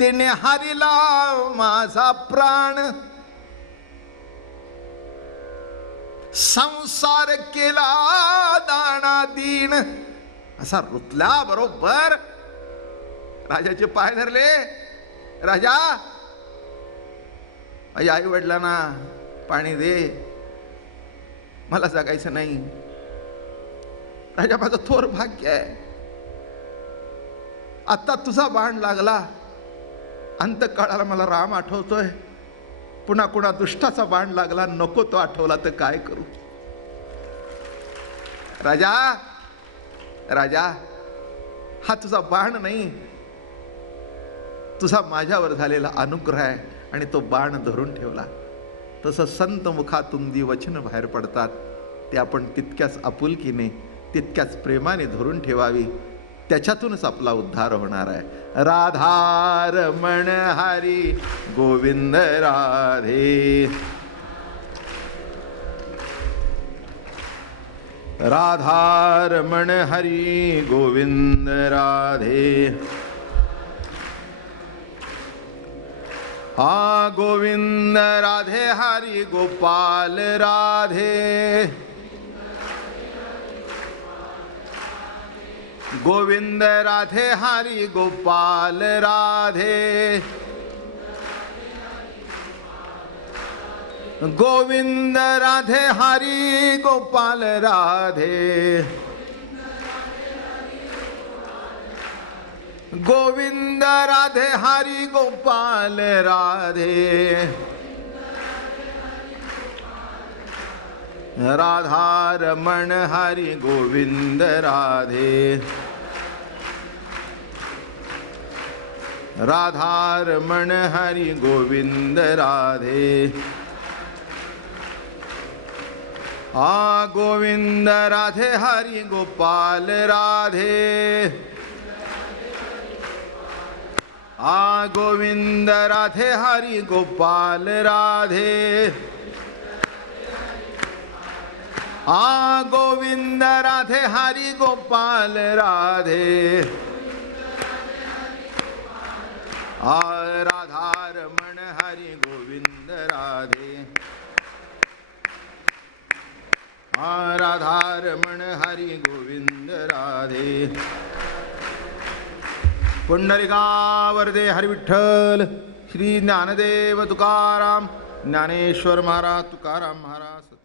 तेने हारिला माझा प्राण, संसार केला दाणा दीन. असा रुतल्या बरोबर राजाचे पाय धरले. राजा, आई वडिलांना पाणी दे, मला जगायचं नाही. राजा, माझं थोर भाग्य आहे, आता तुझा बाण लागला, अंतकाळाला मला राम आठवतोय, पुन्हा कुणा दुष्टाचा बाण लागला, नको तो आठवला तर काय करू? राजा, राजा, हा तुझा बाण नाही, तुझा माझ्यावर झालेला अनुग्रह आहे. आणि तो बाण धरून ठेवला. तसं संत मुखातून जी वचन बाहेर पडतात ते आपण तितक्याच आपुलकीने, तितक्याच प्रेमाने धरून ठेवावी. त्याच्यातूनच आपला उद्धार होणार आहे. राधा रमण हरी गोविंद राधे, राधा रमण हरी गोविंद राधे. हा गोविंद राधे हरी गोपाल राधे, गोविंद राधे हरी गोपाल राधे, गोविंद राधे हरी गोपाल राधे, गोविंद राधे हरी गोपाल राधे. राधा रमण हरि गोविंद राधे, राधा रमण हरि गोविंद राधे. आ गोविंद राधे हरि गोपाल राधे, आ गोविंद राधे हरि गोपाल राधे, आ गोविंद राधे हरि गोपाल राधे, आ राधा रमण हरि गोविंद राधे, आ राधा रमण हरि गोविंद राधे। पुंडलिका वरदे हरि विठ्ठल, श्री ज्ञानदेव तुकाराम, ज्ञानेश्वर महाराज तुकाराम महाराज।